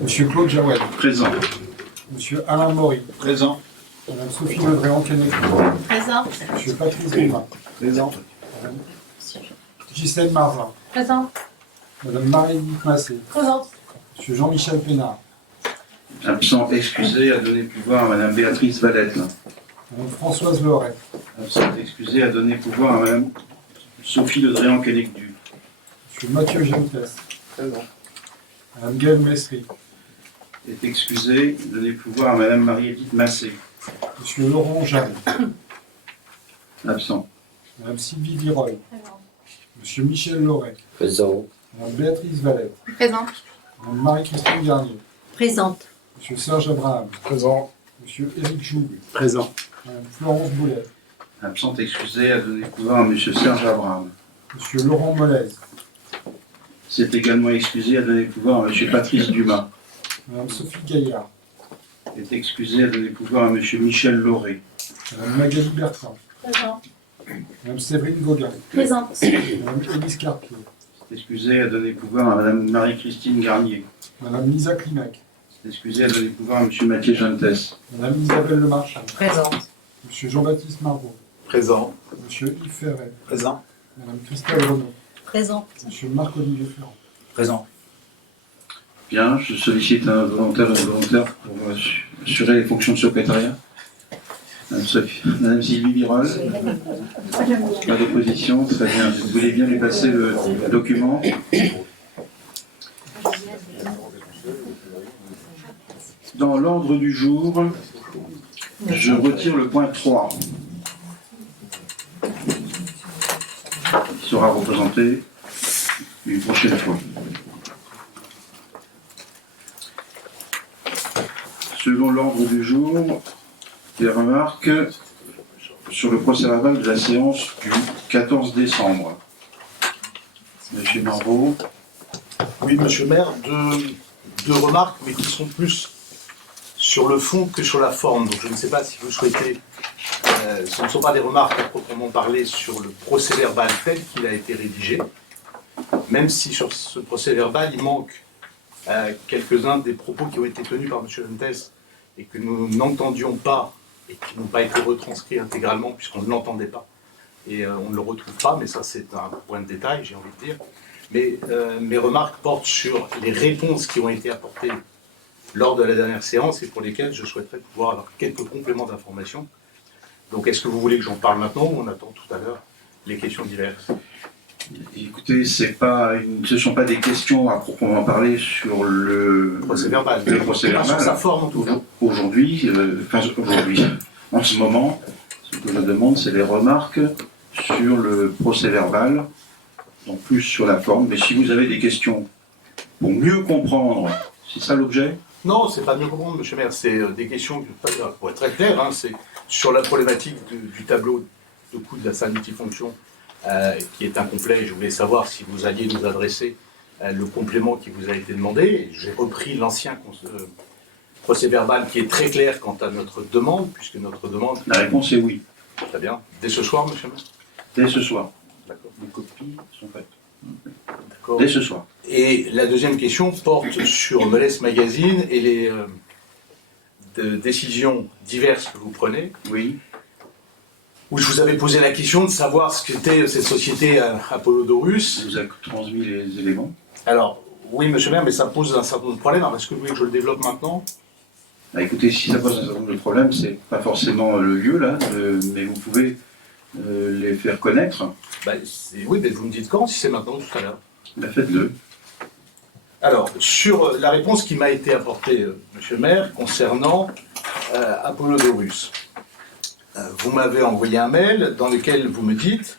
Monsieur Claude Jawed. Présent. Monsieur Alain Maury. Présent. Madame Sophie Levré-Anquenet. Présent. Monsieur Patrice Dumas. Présent. Madame Gisèle Marzin. Présent. Madame Marie-Edith Massé. Présente. Monsieur Jean-Michel Pénard. Absent excusé à donner pouvoir à Madame Béatrice Valette. Madame Françoise Loret. Absent excusé à donner pouvoir à Madame Sophie Ledréan-Quenecdu. Monsieur Mathieu Gentes. Présent. Madame Gaëlle Mestry. Est excusé à donner pouvoir à Madame Marie-Edith Massé. Monsieur Laurent Jeanne. Absent. Madame Sylvie Viroy. Présente. Monsieur Michel Loret. Présent. Madame Béatrice Valette. Présente. Madame Marie-Christine Garnier. Présente. Monsieur Serge Abraham. Présent. Monsieur Éric Joug. Présent. Madame Florence Boulet. Absent excusé à donner pouvoir à Monsieur Serge Abraham. Monsieur Laurent Molez. C'est également excusé à donner pouvoir à Monsieur Patrice Dumas. Madame Sophie Gaillard. Est excusé à donner pouvoir à Monsieur Michel Lauré. Madame Magali Bertrand. Présente. Madame Séverine Gauguin. Présente. Madame Élise Carpier. Est excusé à donner pouvoir à Madame Marie-Christine Garnier. Madame Lisa Climac. Est excusé à donner pouvoir à Monsieur Mathieu Gentes. Madame Isabelle Lemarchal. Présente. Monsieur Jean-Baptiste Margot. Présent. Monsieur Yves Ferret. Présent. Madame Christelle Renaud. Présente. Monsieur Marc-Olivier Ferrand. Présent. Bien, je sollicite un volontaire et une volontaire pour assurer les fonctions de secrétariat. Madame Sylvie Virol. Pas d'opposition, très bien. Vous voulez bien lui passer le document. Dans l'ordre du jour, je retire le point 3. Il sera représenté une prochaine fois. Selon l'ordre du jour, des remarques sur le procès-verbal de la séance du 14 décembre. Monsieur Marbeau. Oui, monsieur le maire, deux remarques, mais qui sont plus sur le fond que sur la forme. Donc je ne sais pas si vous souhaitez... ce ne sont pas des remarques à proprement parler sur le procès-verbal tel qu'il a été rédigé, même si sur ce procès-verbal, il manque quelques-uns des propos qui ont été tenus par M. Gentes et que nous n'entendions pas et qui n'ont pas été retranscrits intégralement puisqu'on ne l'entendait pas. Et on ne le retrouve pas, mais ça c'est un point de détail, j'ai envie de dire. Mais mes remarques portent sur les réponses qui ont été apportées lors de la dernière séance et pour lesquelles je souhaiterais pouvoir avoir quelques compléments d'information. Donc est-ce que vous voulez que j'en parle maintenant ou on attend tout à l'heure les questions diverses? Écoutez, ce ne sont pas des questions à proprement parler sur le procès-verbal. Le procès-verbal. Sur sa forme en tout cas. Aujourd'hui, en ce moment, ce que je demande, c'est les remarques sur le procès-verbal, donc plus sur la forme. Mais si vous avez des questions pour mieux comprendre, c'est ça l'objet? Non, c'est pas mieux comprendre, monsieur le maire. C'est des questions, pour être très clair, hein, c'est sur la problématique du tableau de coût de la salle multifonction qui est incomplet. Je voulais savoir si vous alliez nous adresser le complément qui vous a été demandé. J'ai repris l'ancien procès-verbal qui est très clair quant à notre demande, puisque notre demande... La réponse est oui. Très bien. Dès ce soir, monsieur le maire? Dès ce soir. D'accord. Les copies sont faites. D'accord. Dès ce soir. Et la deuxième question porte sur Melès Magazine et les décisions diverses que vous prenez. Oui. Où je vous avais posé la question de savoir ce qu'était cette société Apollodorus. Je vous ai transmis les éléments. Alors, oui, monsieur le maire, mais ça pose un certain nombre de problèmes. Alors, est-ce que vous voulez que je le développe maintenant? Bah, écoutez, si ça pose un certain nombre de problèmes, c'est pas forcément le lieu là, mais vous pouvez les faire connaître. Bah, oui, mais vous me dites quand, si c'est maintenant ou tout à l'heure. Bah, faites-le. Alors, sur la réponse qui m'a été apportée, monsieur le maire, concernant Apollodorus. Vous m'avez envoyé un mail dans lequel vous me dites,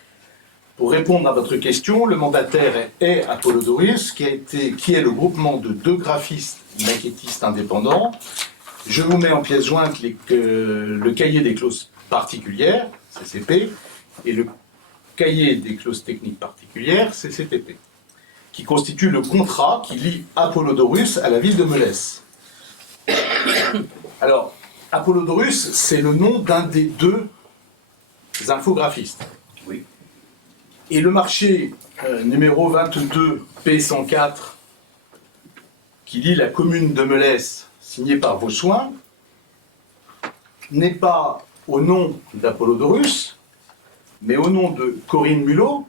pour répondre à votre question, le mandataire est Apollodorus, qui est le groupement de 2 graphistes maquettistes indépendants. Je vous mets en pièce jointe le cahier des clauses particulières, CCP, et le cahier des clauses techniques particulières, CCTP, qui constitue le contrat qui lie Apollodorus à la ville de Melès. Alors, Apollodorus, c'est le nom d'un des 2 infographistes. Oui. Et le marché numéro 22 P104, qui lit la commune de Melesse, signée par vos soins, n'est pas au nom d'Apollodorus, mais au nom de Corinne Mulot,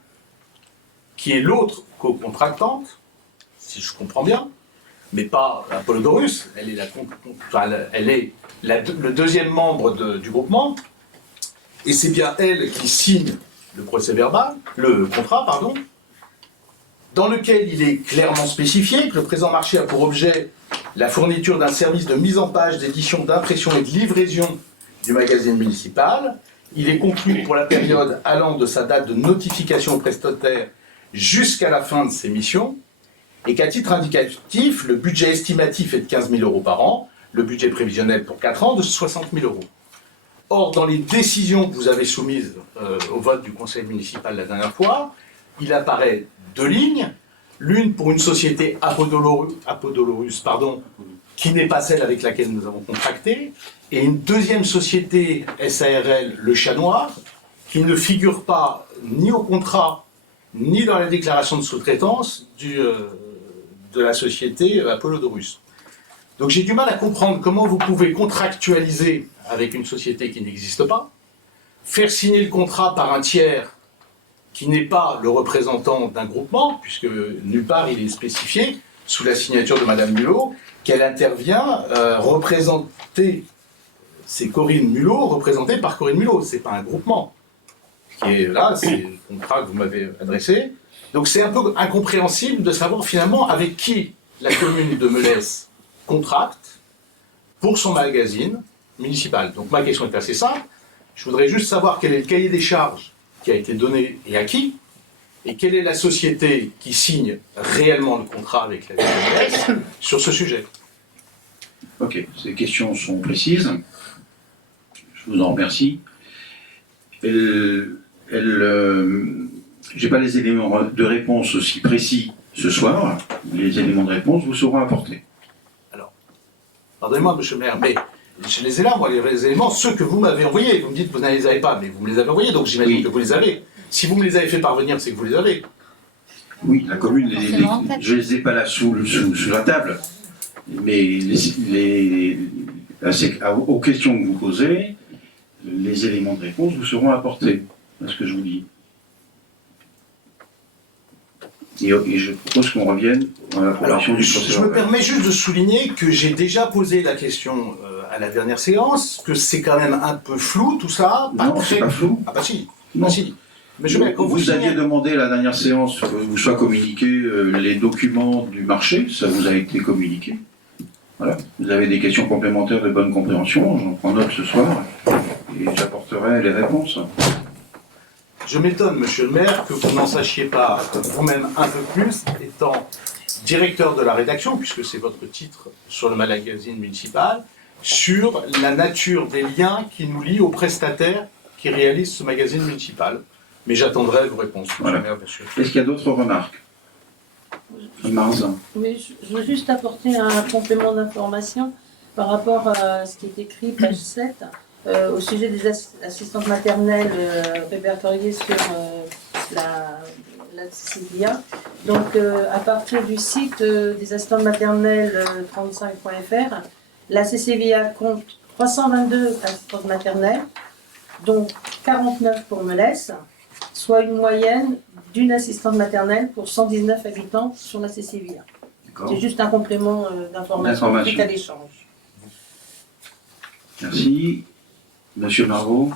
qui est l'autre co-contractante, si je comprends bien, mais pas Apollodorus, elle est le deuxième membre du groupement, et c'est bien elle qui signe le contrat, dans lequel il est clairement spécifié que le présent marché a pour objet la fourniture d'un service de mise en page, d'édition, d'impression et de livraison du magazine municipal. Il est conclu pour la période allant de sa date de notification au prestataire jusqu'à la fin de ses missions, et qu'à titre indicatif, le budget estimatif est de 15 000 € par an, le budget prévisionnel pour 4 ans de 60 000 €. Or, dans les décisions que vous avez soumises au vote du conseil municipal la dernière fois, il apparaît 2 lignes, l'une pour une société Apollodorus, qui n'est pas celle avec laquelle nous avons contracté, et une deuxième société SARL, le Chat Noir, qui ne figure pas ni au contrat, ni dans la déclaration de sous-traitance de la société Apollodorus. Donc j'ai du mal à comprendre comment vous pouvez contractualiser avec une société qui n'existe pas, faire signer le contrat par un tiers qui n'est pas le représentant d'un groupement, puisque nulle part il est spécifié, sous la signature de Madame Mulot, qu'elle intervient représenter, c'est Corinne Mulot, représentée par Corinne Mulot, c'est pas un groupement. Qui est là, c'est le contrat que vous m'avez adressé. Donc c'est un peu incompréhensible de savoir finalement avec qui la commune de Melesse contracte pour son magazine municipal. Donc ma question est assez simple. Je voudrais juste savoir quel est le cahier des charges qui a été donné et à qui, et quelle est la société qui signe réellement le contrat avec la ville de Melesse sur ce sujet. Ok, ces questions sont précises. Je vous en remercie. J'ai pas les éléments de réponse aussi précis ce soir. Les éléments de réponse vous seront apportés. Alors, pardonnez-moi, monsieur le maire, mais je les ai là, moi, les éléments, ceux que vous m'avez envoyés. Vous me dites que vous ne les avez pas, mais vous me les avez envoyés, donc j'imagine Oui. que vous les avez. Si vous me les avez fait parvenir, c'est que vous les avez. Oui, la commune, je les ai pas là sous la table, mais aux questions que vous posez, les éléments de réponse vous seront apportés, à ce que je vous dis. Et je propose qu'on revienne à la formation du procès Je me verbal. permets juste de souligner que j'ai déjà posé la question à la dernière séance, que c'est quand même un peu flou tout ça. Non, c'est pas flou. Ah bah si, Non. bah si. Mais je quand vous aviez demandé à la dernière séance que vous soient communiqués les documents du marché, ça vous a été communiqué. Voilà. Vous avez des questions complémentaires de bonne compréhension, j'en prends note ce soir, et j'apporterai les réponses. Je m'étonne, monsieur le maire, que vous n'en sachiez pas vous-même un peu plus, étant directeur de la rédaction, puisque c'est votre titre sur le magazine municipal, sur la nature des liens qui nous lient aux prestataires qui réalisent ce magazine municipal. Mais j'attendrai vos réponses, monsieur Voilà. le maire, bien sûr. Est-ce qu'il y a d'autres remarques? Marzin. Oui, je veux juste apporter un complément d'information par rapport à ce qui est écrit, page 7, au sujet des assistantes maternelles répertoriées sur la CCVIA. Donc, à partir du site des assistantes maternelles 35.fr, la CCVIA compte 322 assistantes maternelles, dont 49 pour Melesse, soit une moyenne d'une assistante maternelle pour 119 habitants sur la CCVIA. D'accord. C'est juste un complément d'information suite à l'échange. Merci. Monsieur Margot,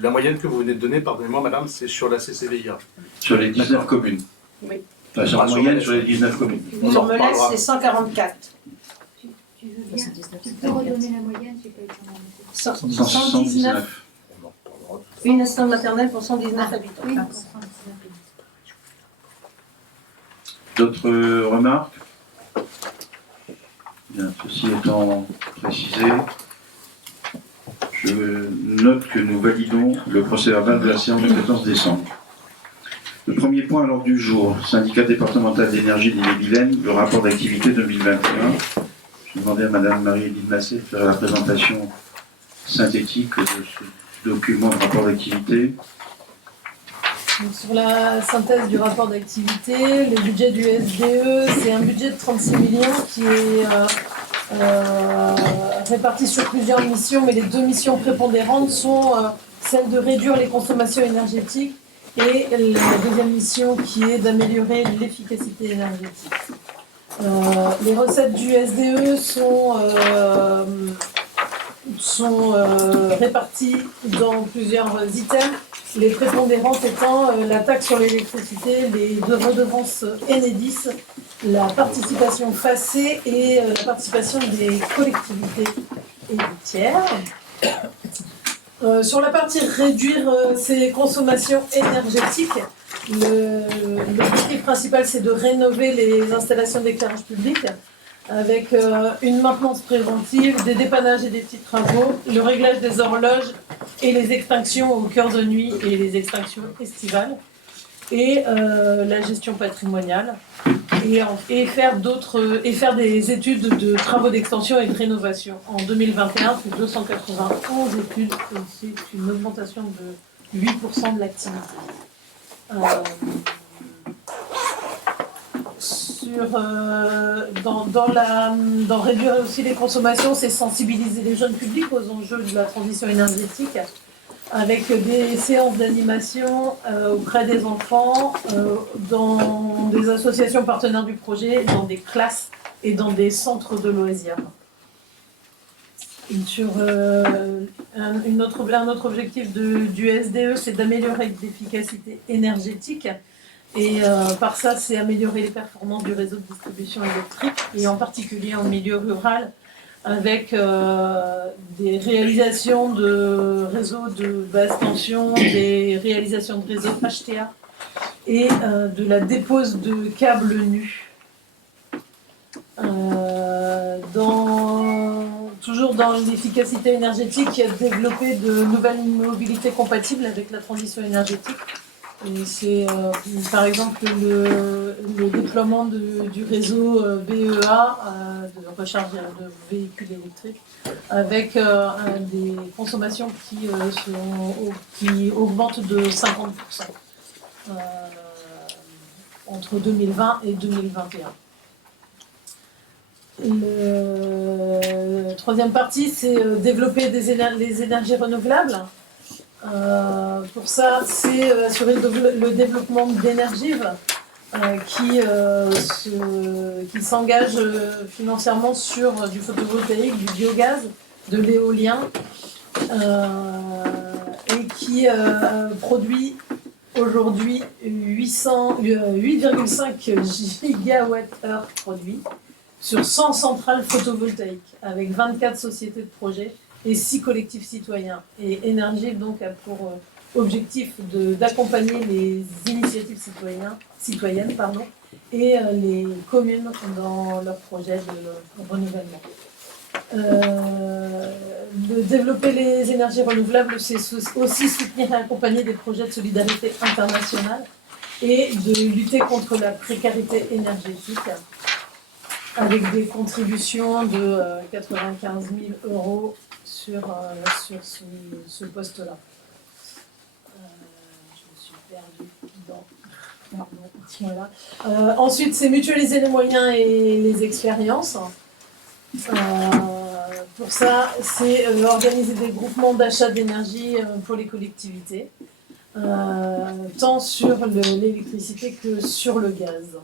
La moyenne que vous venez de donner, pardonnez-moi madame, c'est sur la CCVIA. sur les 19 communes. Oui. Enfin, sur la moyenne sur les 19 communes. On en Sur Melesse, reparlera. c'est 144. Tu veux bien, tu peux redonner la moyenne, j'ai pas eu le temps d'en noter. 119. On en reparlera. Une assistante maternelle pour 119 habitants. Oui, Ah. pour 119 D'autres remarques? Bien, ceci étant précisé, je note que nous validons le procès-verbal de la séance du 14 décembre. Le premier point à l'ordre du jour, syndicat départemental d'énergie d'Ille-et-Vilaine, le rapport d'activité 2021. Je vais demander à Madame Marie-Éline Massé de faire la présentation synthétique de ce document de rapport d'activité. Donc, sur la synthèse du rapport d'activité, le budget du SDE, c'est un budget de 36 millions qui est réparti sur plusieurs missions, mais les deux missions prépondérantes sont celle de réduire les consommations énergétiques et la deuxième mission qui est d'améliorer l'efficacité énergétique. Les recettes du SDE sont réparties dans plusieurs items, les prépondérantes étant la taxe sur l'électricité, les deux redevances Enedis, la participation FACÉ et la participation des collectivités et des tiers. Sur la partie réduire ses consommations énergétiques, l'objectif principal c'est de rénover les installations d'éclairage public avec une maintenance préventive, des dépannages et des petits travaux, le réglage des horloges et les extinctions au cœur de nuit et les extinctions estivales, et la gestion patrimoniale, et faire des études de travaux d'extension et de rénovation. En 2021, c'est 291 études, et c'est une augmentation de 8% de l'activité. Dans réduire aussi les consommations, c'est sensibiliser les jeunes publics aux enjeux de la transition énergétique, avec des séances d'animation auprès des enfants, dans des associations partenaires du projet, dans des classes et dans des centres de loisirs. Un autre objectif du SDE, c'est d'améliorer l'efficacité énergétique. Et par ça, c'est améliorer les performances du réseau de distribution électrique, et en particulier en milieu rural, avec des réalisations de réseaux de basse tension, des réalisations de réseaux HTA et de la dépose de câbles nus. Toujours dans l'efficacité énergétique, il y a développé de nouvelles mobilités compatibles avec la transition énergétique. Et c'est par exemple le déploiement du réseau BEA de recharge de véhicules électriques, avec des consommations qui augmentent de 50% entre 2020 et 2021. La troisième partie, c'est développer les énergies renouvelables. Pour ça, c'est assurer le développement d'Energive qui s'engage financièrement sur du photovoltaïque, du biogaz, de l'éolien et qui produit aujourd'hui 8,5 gigawattheures produits sur 100 centrales photovoltaïques avec 24 sociétés de projets et 6 collectifs citoyens. Et Énergie donc a pour objectif d'accompagner les initiatives citoyennes et les communes dans leurs projets de renouvellement. De développer les énergies renouvelables, c'est aussi soutenir et accompagner des projets de solidarité internationale et de lutter contre la précarité énergétique, avec des contributions de 95 000 € sur ce poste-là. Je me suis perdue dans... Voilà. Ensuite, c'est mutualiser les moyens et les expériences. Pour ça, c'est organiser des groupements d'achat d'énergie pour les collectivités, tant sur l'électricité que sur le gaz.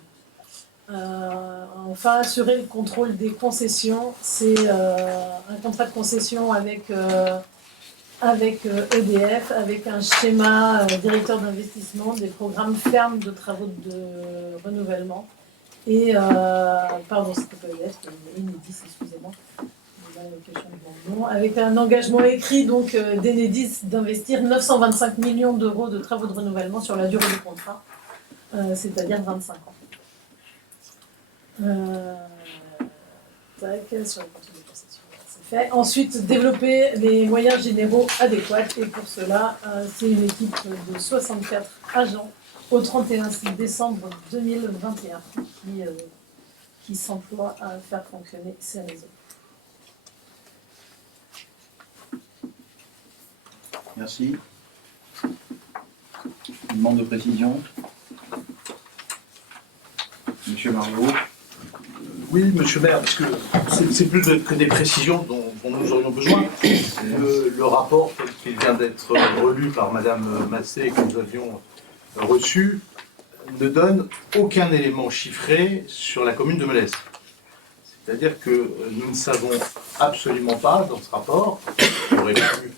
Enfin, assurer le contrôle des concessions, c'est un contrat de concession avec EDF, avec un schéma directeur d'investissement, des programmes fermes de travaux de renouvellement. Et, pardon, c'était pas EDF, c'était Enedis, excusez-moi. Avec un engagement écrit donc d'Enedis d'investir 925 millions € de travaux de renouvellement sur la durée du contrat, c'est-à-dire 25 ans. Sur les contrôles de concession, c'est fait. Ensuite, développer les moyens généraux adéquats, et pour cela, c'est une équipe de 64 agents au 31 décembre 2021 qui s'emploie à faire fonctionner ces réseaux. Merci. Une demande de précision. Monsieur Margot. Oui, monsieur le maire, parce que c'est plus que des précisions dont nous aurions besoin. Le rapport tel qu'il vient d'être relu par madame Massé et que nous avions reçu ne donne aucun élément chiffré sur la commune de Melesse. C'est-à-dire que nous ne savons absolument pas dans ce rapport, il aurait pu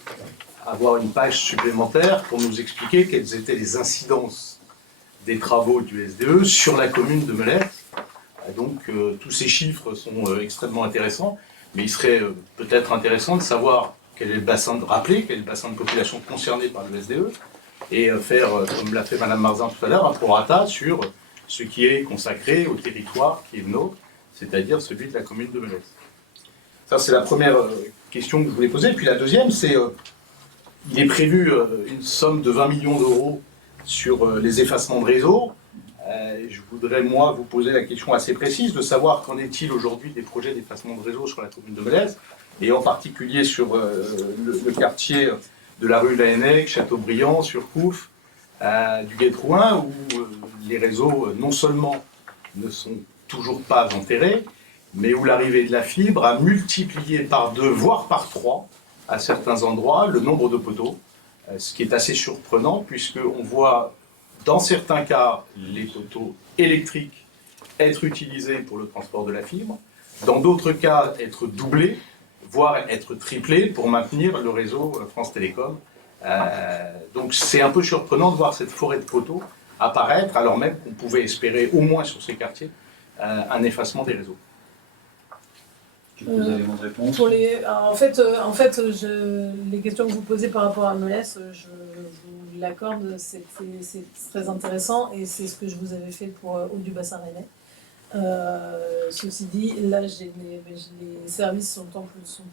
avoir une page supplémentaire pour nous expliquer quelles étaient les incidences des travaux du SDE sur la commune de Melesse. Donc tous ces chiffres sont extrêmement intéressants, mais il serait peut-être intéressant de savoir quel est le bassin de population concerné par le SDE, et faire, comme l'a fait Madame Marzin tout à l'heure, un prorata sur ce qui est consacré au territoire qui est le nôtre, c'est-à-dire celui de la commune de Melesse. Ça, c'est la première question que je voulais poser. Puis la deuxième, c'est il est prévu une somme de 20 millions d'euros sur les effacements de réseau. Je voudrais, moi, vous poser la question assez précise de savoir qu'en est-il aujourd'hui des projets d'effacement de réseau sur la commune de Melesse, et en particulier sur le quartier de la rue Laennec, Châteaubriand, Surcouf, du Gué-Trouin, où les réseaux non seulement ne sont toujours pas enterrés, mais où l'arrivée de la fibre a multiplié par 2, voire par 3, à certains endroits, le nombre de poteaux, ce qui est assez surprenant, puisqu'on voit dans certains cas les poteaux électriques être utilisés pour le transport de la fibre, dans d'autres cas être doublés, voire être triplés pour maintenir le réseau France Télécom. Donc c'est un peu surprenant de voir cette forêt de poteaux apparaître, alors même qu'on pouvait espérer, au moins sur ces quartiers, un effacement des réseaux. Vous avez mon réponse. Les questions que vous posez par rapport à Melesse, je vous l'accorde, c'est très intéressant, et c'est ce que je vous avais fait pour Haut du Bassin Rennais. Ceci dit, là, les services sont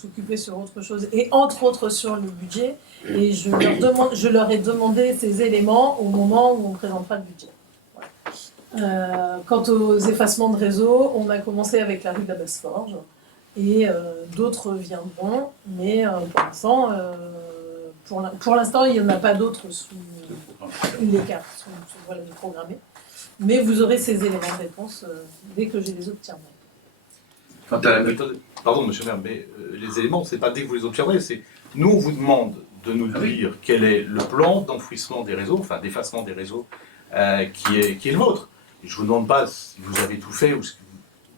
occupés sur autre chose, et entre autres sur le budget, et je leur ai demandé ces éléments au moment où on présentera le budget. Voilà. Quant aux effacements de réseau, on a commencé avec la rue de la Basse-Forge, et d'autres viendront, mais pour l'instant, il n'y en a pas d'autres sous les cartes, voilà, programmées. Mais vous aurez ces éléments de réponse dès que je les obtiendrai. Quant à la méthode. Pardon, monsieur le maire, mais les éléments, c'est pas dès que vous les obtiendrez, c'est nous, on vous demande de nous dire quel est le plan d'enfouissement des réseaux, enfin d'effacement des réseaux, qui est le vôtre. Et je ne vous demande pas si vous avez tout fait ou si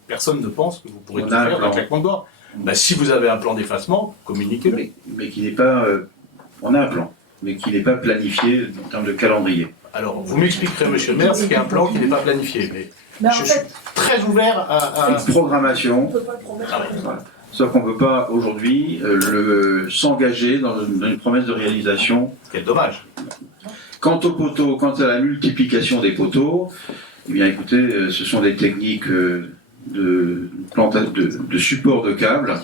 personne ne pense que vous pourrez tout faire d'un claquement de doigts. Ben, si vous avez un plan d'effacement, communiquez-le. Mais qui n'est pas. On a un plan, mais qui n'est pas planifié en termes de calendrier. Alors, vous m'expliquerez, monsieur le maire, ce qu'est un plan qui n'est pas planifié. Mais je suis très ouvert à Une programmation. On ne peut pas le promettre. Voilà. Sauf qu'on ne peut pas aujourd'hui s'engager dans une promesse de réalisation. Quel dommage. Quant aux poteaux, quant à la multiplication des poteaux, eh bien écoutez, ce sont des techniques de support de câbles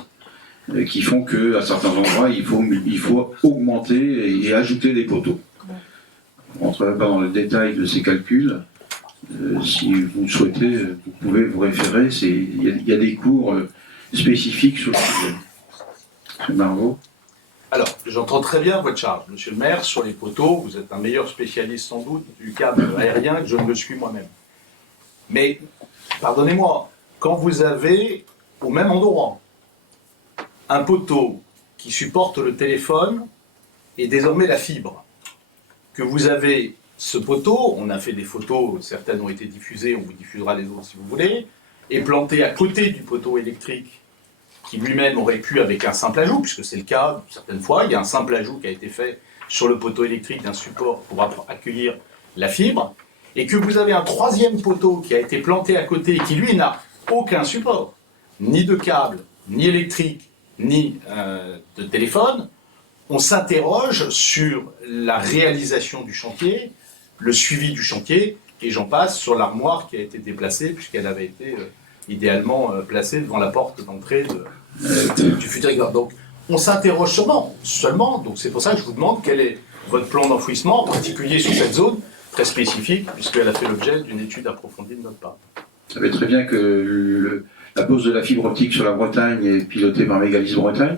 qui font qu'à certains endroits, il faut augmenter et ajouter des poteaux. On ne rentre pas dans le détail de ces calculs. Si vous le souhaitez, vous pouvez vous référer. Il y a des cours spécifiques sur le sujet. Monsieur Margot. Alors, j'entends très bien votre charge, monsieur le maire, sur les poteaux. Vous êtes un meilleur spécialiste sans doute du câble aérien que je ne le suis moi-même. Mais, pardonnez-moi, quand vous avez au même endroit un poteau qui supporte le téléphone et désormais la fibre, que vous avez ce poteau, on a fait des photos, certaines ont été diffusées, on vous diffusera les autres si vous voulez, est planté à côté du poteau électrique qui lui-même aurait pu, avec un simple ajout, puisque c'est le cas certaines fois, il y a un simple ajout qui a été fait sur le poteau électrique d'un support pour accueillir la fibre, et que vous avez un troisième poteau qui a été planté à côté et qui lui n'a aucun support, ni de câble, ni électrique, ni de téléphone, on s'interroge sur la réalisation du chantier, le suivi du chantier, et j'en passe sur l'armoire qui a été déplacée, puisqu'elle avait été idéalement placée devant la porte d'entrée du futur école. Donc on s'interroge seulement, donc c'est pour ça que je vous demande quel est votre plan d'enfouissement, en particulier sur cette zone très spécifique, puisqu'elle a fait l'objet d'une étude approfondie de notre part. Vous savez très bien que la pose de la fibre optique sur la Bretagne est pilotée par Mégalis Bretagne,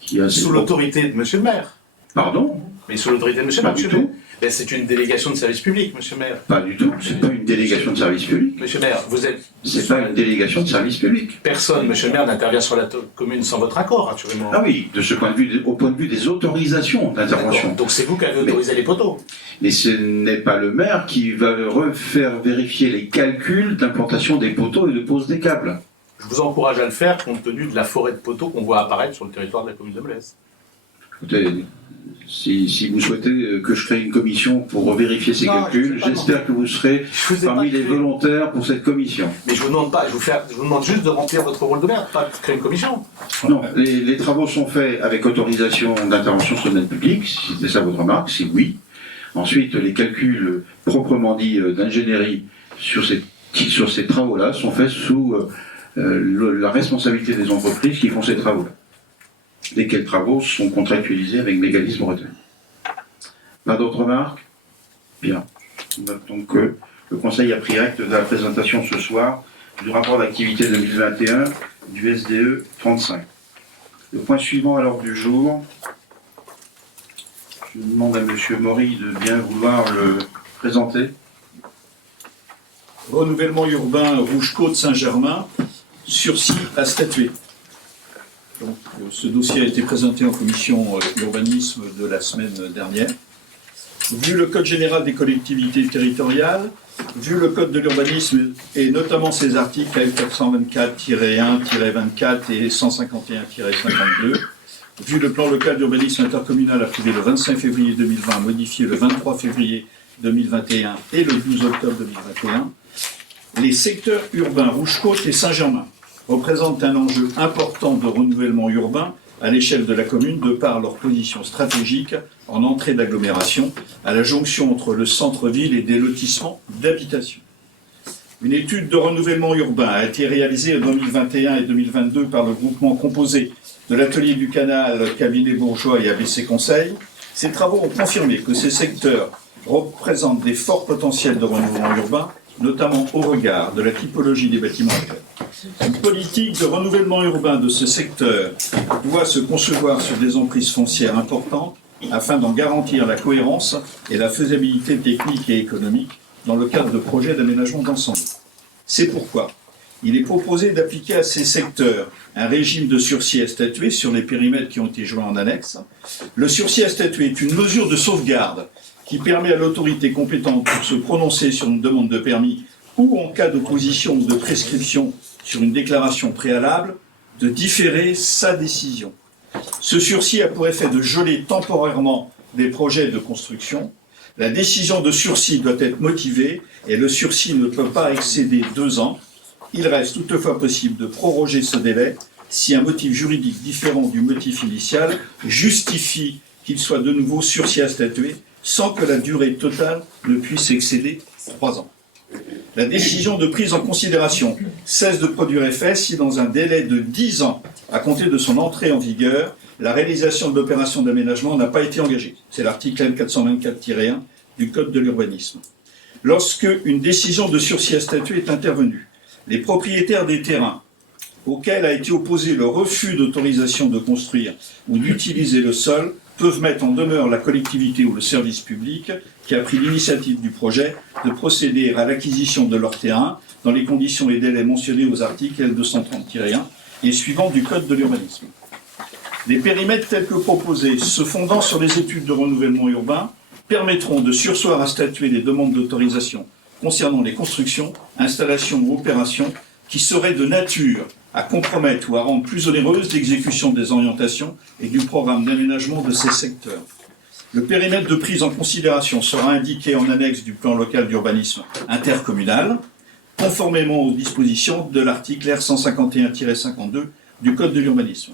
qui a Sous l'autorité de monsieur le maire. Pardon? Mais sous l'autorité de monsieur le Pas maire. du tout. Ben, c'est une délégation de service public, monsieur le maire. Pas du tout, c'est pas une délégation de service public. Monsieur le maire, vous êtes... C'est pas une délégation de service public. Personne, monsieur le maire, n'intervient sur la commune sans votre accord, rassurez-moi. Ah oui, de ce point de vue, au point de vue des autorisations d'intervention. D'accord. Donc c'est vous qui avez autorisé les poteaux. Mais ce n'est pas le maire qui va refaire vérifier les calculs d'implantation des poteaux et de pose des câbles. Je vous encourage à le faire compte tenu de la forêt de poteaux qu'on voit apparaître sur le territoire de la commune de Melesse. Écoutez, si vous souhaitez que je crée une commission pour vérifier ces Non, calculs, c'est pas j'espère que vous serez Je vous ai parmi pas les créé. volontaires pour cette commission. Mais je vous demande pas, je vous demande juste de remplir votre rôle de maire, pas de créer une commission. Non, les travaux sont faits avec autorisation d'intervention sur le domaine public, si c'est ça votre remarque, c'est oui. Ensuite, les calculs proprement dits d'ingénierie sur ces travaux-là sont faits sous la responsabilité des entreprises qui font ces travaux-là. Lesquels travaux sont contractualisés avec mécanisme retenu. Pas d'autres remarques? Bien. Donc le Conseil a pris acte de la présentation ce soir du rapport d'activité 2021 du SDE 35. Le point suivant à l'ordre du jour, je demande à M. Maury de bien vouloir le présenter. Renouvellement urbain Rouge-Côte Saint-Germain, sursis à statuer. Donc, ce dossier a été présenté en commission urbanisme de la semaine dernière. Vu le Code général des collectivités territoriales, vu le Code de l'urbanisme et notamment ses articles L424-1-24 et 151-52, vu le plan local d'urbanisme intercommunal approuvé le 25 février 2020, modifié le 23 février 2021 et le 12 octobre 2021, les secteurs urbains Rouge-Côte et Saint-Germain représentent un enjeu important de renouvellement urbain à l'échelle de la commune de par leur position stratégique en entrée d'agglomération à la jonction entre le centre-ville et des lotissements d'habitation. Une étude de renouvellement urbain a été réalisée en 2021 et 2022 par le groupement composé de l'Atelier du Canal, Cabinet Bourgeois et ABC Conseil. Ces travaux ont confirmé que ces secteurs représentent des forts potentiels de renouvellement urbain, notamment au regard de la typologie des bâtiments actuels. Une politique de renouvellement urbain de ce secteur doit se concevoir sur des emprises foncières importantes afin d'en garantir la cohérence et la faisabilité technique et économique dans le cadre de projets d'aménagement d'ensemble. C'est pourquoi il est proposé d'appliquer à ces secteurs un régime de sursis à statuer sur les périmètres qui ont été joints en annexe. Le sursis à statuer est une mesure de sauvegarde qui permet à l'autorité compétente pour se prononcer sur une demande de permis ou en cas d'opposition ou de prescription sur une déclaration préalable, de différer sa décision. Ce sursis a pour effet de geler temporairement des projets de construction. La décision de sursis doit être motivée et le sursis ne peut pas excéder 2 ans. Il reste toutefois possible de proroger ce délai si un motif juridique différent du motif initial justifie qu'il soit de nouveau sursis à statuer sans que la durée totale ne puisse excéder 3 ans. La décision de prise en considération cesse de produire effet si dans un délai de 10 ans à compter de son entrée en vigueur, la réalisation de l'opération d'aménagement n'a pas été engagée. C'est l'article L424-1 du Code de l'urbanisme. Lorsque une décision de sursis à statuer est intervenue, les propriétaires des terrains auxquels a été opposé le refus d'autorisation de construire ou d'utiliser le sol peuvent mettre en demeure la collectivité ou le service public qui a pris l'initiative du projet de procéder à l'acquisition de leur terrain dans les conditions et délais mentionnés aux articles L230-1 et suivants du Code de l'urbanisme. Les périmètres tels que proposés, se fondant sur les études de renouvellement urbain, permettront de surseoir à statuer les demandes d'autorisation concernant les constructions, installations ou opérations qui seraient de nature à compromettre ou à rendre plus onéreuse l'exécution des orientations et du programme d'aménagement de ces secteurs. Le périmètre de prise en considération sera indiqué en annexe du plan local d'urbanisme intercommunal, conformément aux dispositions de l'article R151-52 du Code de l'urbanisme.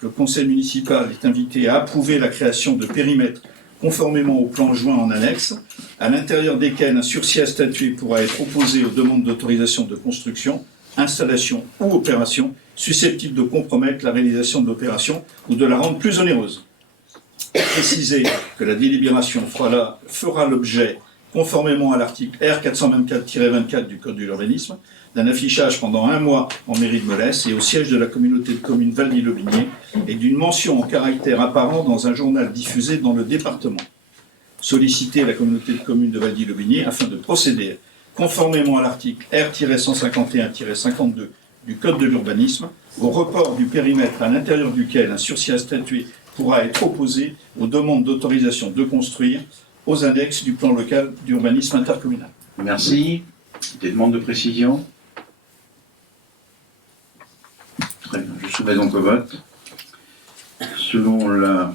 Le conseil municipal est invité à approuver la création de périmètres conformément au plan joint en annexe, à l'intérieur desquels un sursis à statuer pourra être opposé aux demandes d'autorisation de construction, installation ou opération susceptibles de compromettre la réalisation de l'opération ou de la rendre plus onéreuse. Préciser que la délibération fera l'objet, conformément à l'article R424-24 du Code de l'urbanisme, d'un affichage pendant 1 mois en mairie de Melesse et au siège de la communauté de communes Val-d'Ille-Aubigné et d'une mention en caractère apparent dans un journal diffusé dans le département. sollicité la communauté de communes de Valdy-le-Binier afin de procéder, conformément à l'article R-151-52 du Code de l'urbanisme, au report du périmètre à l'intérieur duquel un sursis à statuer pourra être opposé aux demandes d'autorisation de construire aux annexes du plan local d'urbanisme intercommunal. Merci. Des demandes de précision? Très bien. Je soumets donc au vote. Selon la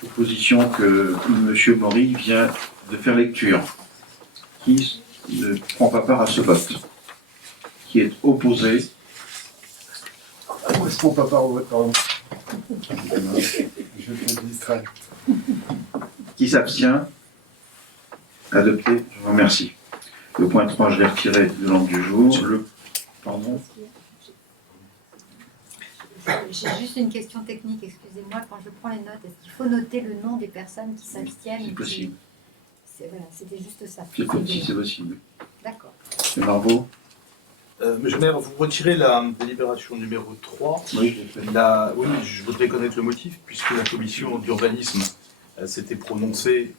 proposition que M. Maury vient de faire lecture, qui ne prend pas part à ce vote? Qui est opposé? Où est-ce qu'on peut pas au vote, pardon? Je vais me distraire. Qui s'abstient? Adopté. Je vous remercie. Le point 3, je l'ai retiré de l'ordre du jour. Pardon. J'ai juste une question technique, excusez-moi, quand je prends les notes, est-ce qu'il faut noter le nom des personnes qui s'abstiennent? C'est possible. Voilà, c'était juste ça. C'est comme si c'est possible. D'accord. M. Marvaux? Monsieur le maire, vous retirez la délibération numéro 3. Oui, j'ai fait. Oui, je voudrais connaître le motif, puisque la commission d'urbanisme s'était prononcée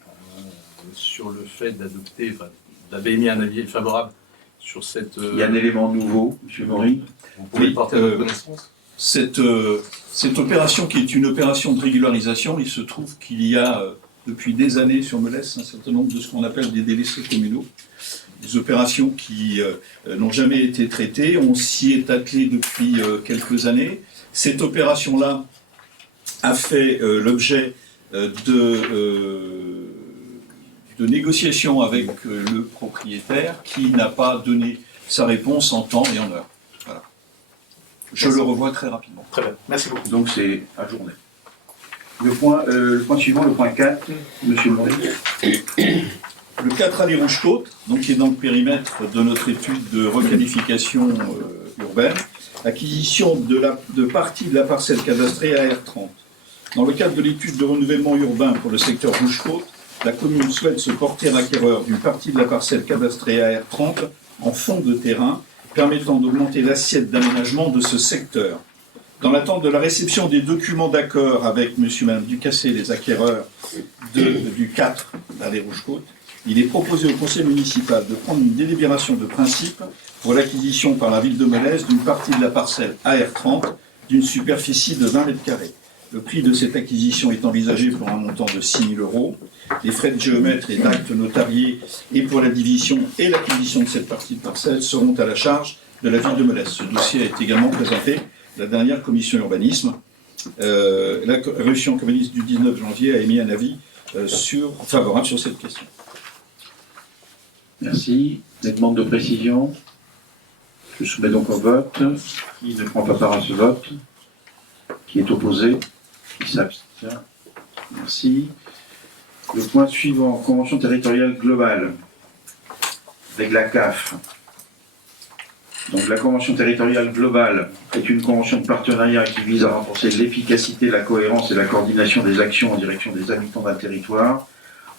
sur le fait d'adopter, enfin, avait émis un avis favorable sur cette... Il y a un élément nouveau, M. Maury. Vous pouvez Oui, porter à votre connaissance? Cette opération qui est une opération de régularisation, il se trouve qu'il y a depuis des années sur Melesse un certain nombre de ce qu'on appelle des délaissés communaux, des opérations qui n'ont jamais été traitées. On s'y est attelé depuis quelques années. Cette opération-là a fait l'objet de négociations avec le propriétaire qui n'a pas donné sa réponse en temps et en heure. Voilà. Je le revois très rapidement. Très bien, merci beaucoup. Donc c'est ajourné. Le point suivant, le point 4, M. Maury. Le 4 allée Rouge-Côte, donc qui est dans le périmètre de notre étude de requalification urbaine, acquisition de partie de la parcelle cadastrée AR30. Dans le cadre de l'étude de renouvellement urbain pour le secteur Rouge-Côte, la commune souhaite se porter acquéreur d'une partie de la parcelle cadastrée AR30 en fond de terrain, permettant d'augmenter l'assiette d'aménagement de ce secteur. Dans l'attente de la réception des documents d'accord avec M. et Mme Ducassé, les acquéreurs du 4 allée Rouge-Côte, il est proposé au conseil municipal de prendre une délibération de principe pour l'acquisition par la ville de Melesse d'une partie de la parcelle AR30 d'une superficie de 20 mètres carrés. Le prix de cette acquisition est envisagé pour un montant de 6 000 €. Les frais de géomètre et d'actes notariés et pour la division et l'acquisition de cette partie de parcelle seront à la charge de la ville de Melesse. Ce dossier a été également présenté à la dernière commission urbanisme. La commission urbanisme du 19 janvier a émis un avis favorable sur cette question. Merci. Des demandes de précision? Je soumets donc au vote. Qui ne prend pas part à ce vote? Qui est opposé? Qui s'abstient? Merci. Le point suivant, convention territoriale globale avec la CAF. Donc la convention territoriale globale est une convention de partenariat qui vise à renforcer l'efficacité, la cohérence et la coordination des actions en direction des habitants d'un territoire.